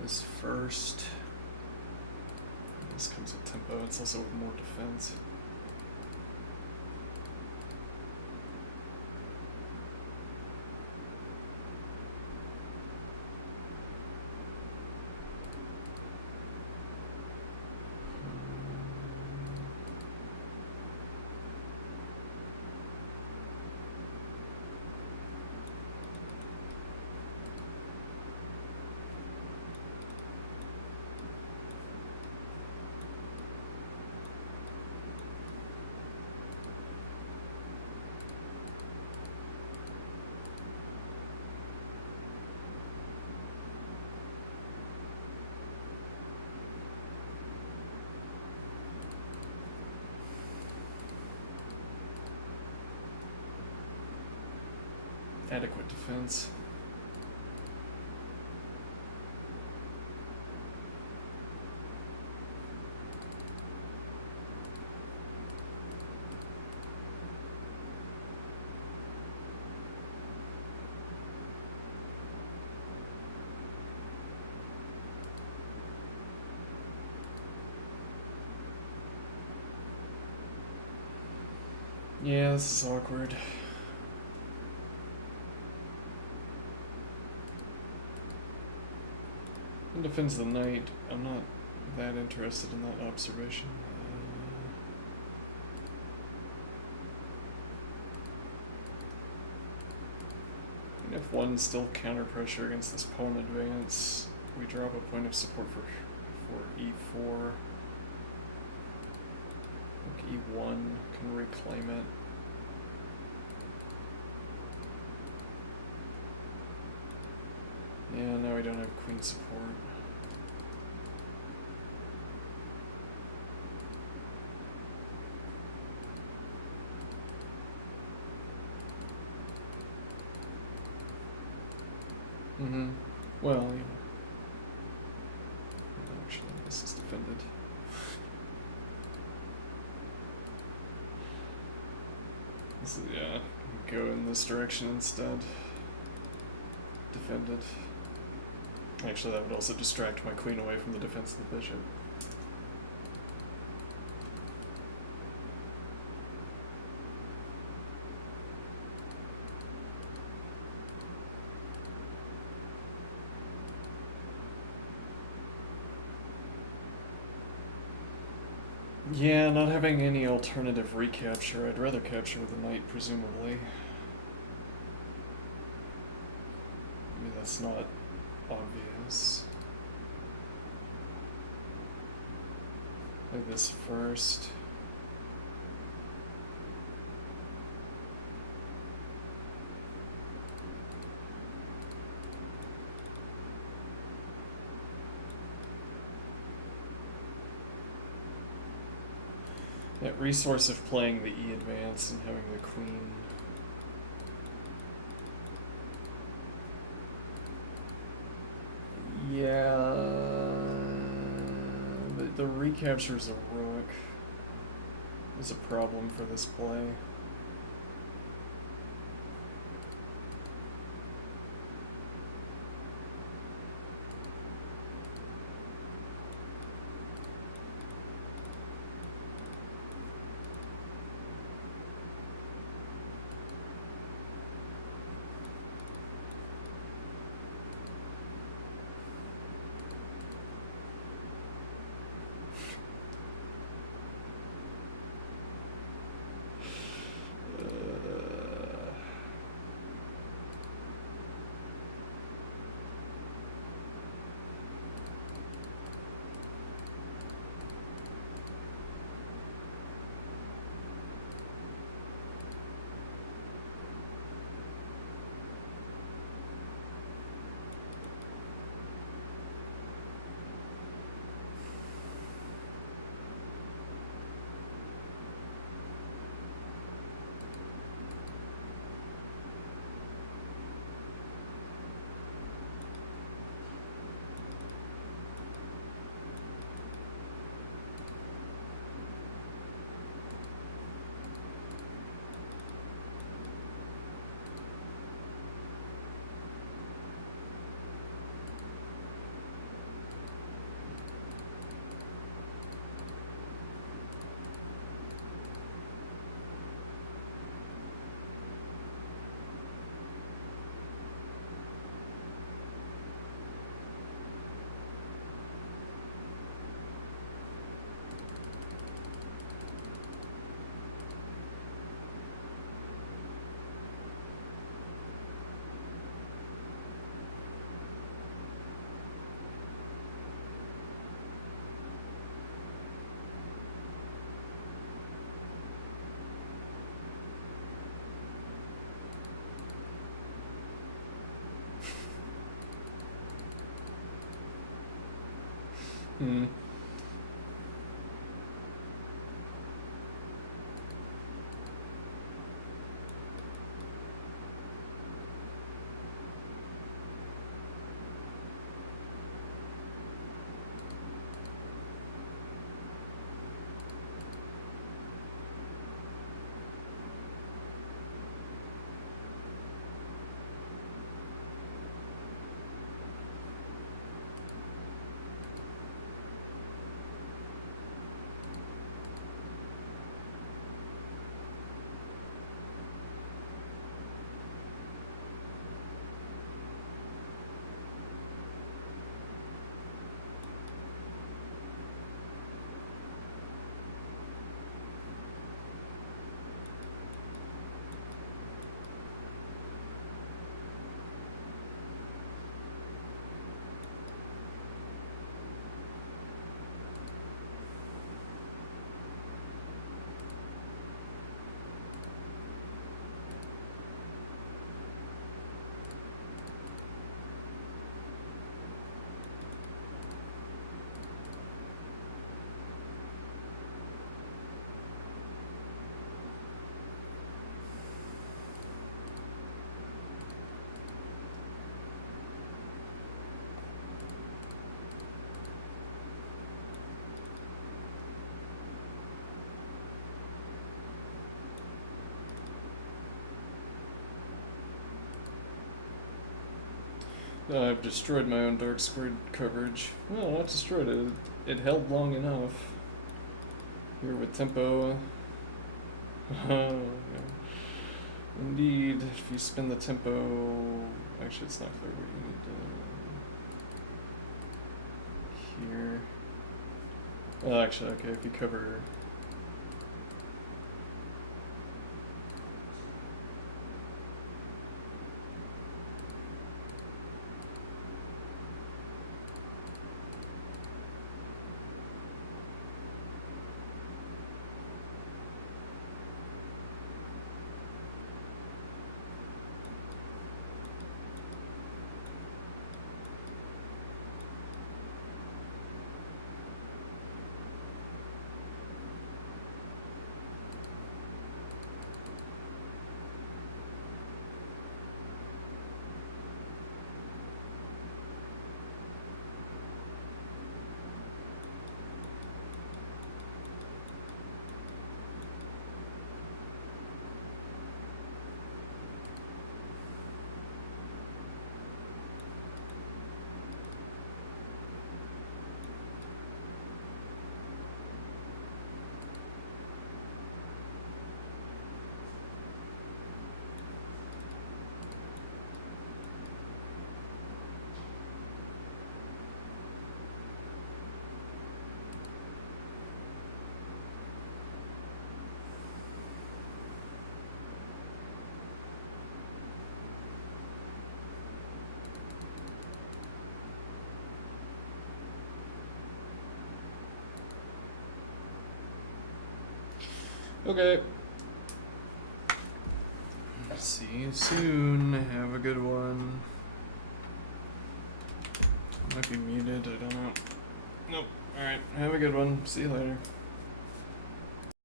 This first, this comes with tempo, it's also with more defense. Adequate defense. Yeah, this is awkward. It defends the knight. I'm not that interested in that observation. And if one still counter pressure against this pawn advance, we drop a point of support for e4. Like e1 can reclaim it. Yeah, now we don't have queen support. Well, you know. Actually, this is defended. This is, yeah, go in this direction instead. defended. Actually, that would also distract my queen away from the defense of the bishop. Yeah, not having any alternative recapture, I'd rather capture with the knight, presumably. Maybe that's not obvious. Play this first. That resource of playing the E advance and having the queen. Yeah, the recaptures a rook is a problem for this play. Hmm. I've destroyed my own dark squared coverage. Well, not destroyed it. It held long enough. Here with tempo. Oh, yeah. Indeed, if you spin the tempo... Actually, it's not clear what you need to... Here... Well, actually, okay, if you cover... Okay. See you soon. Have a good one. I might be muted. I don't know. Nope. Alright. Have a good one. See you later.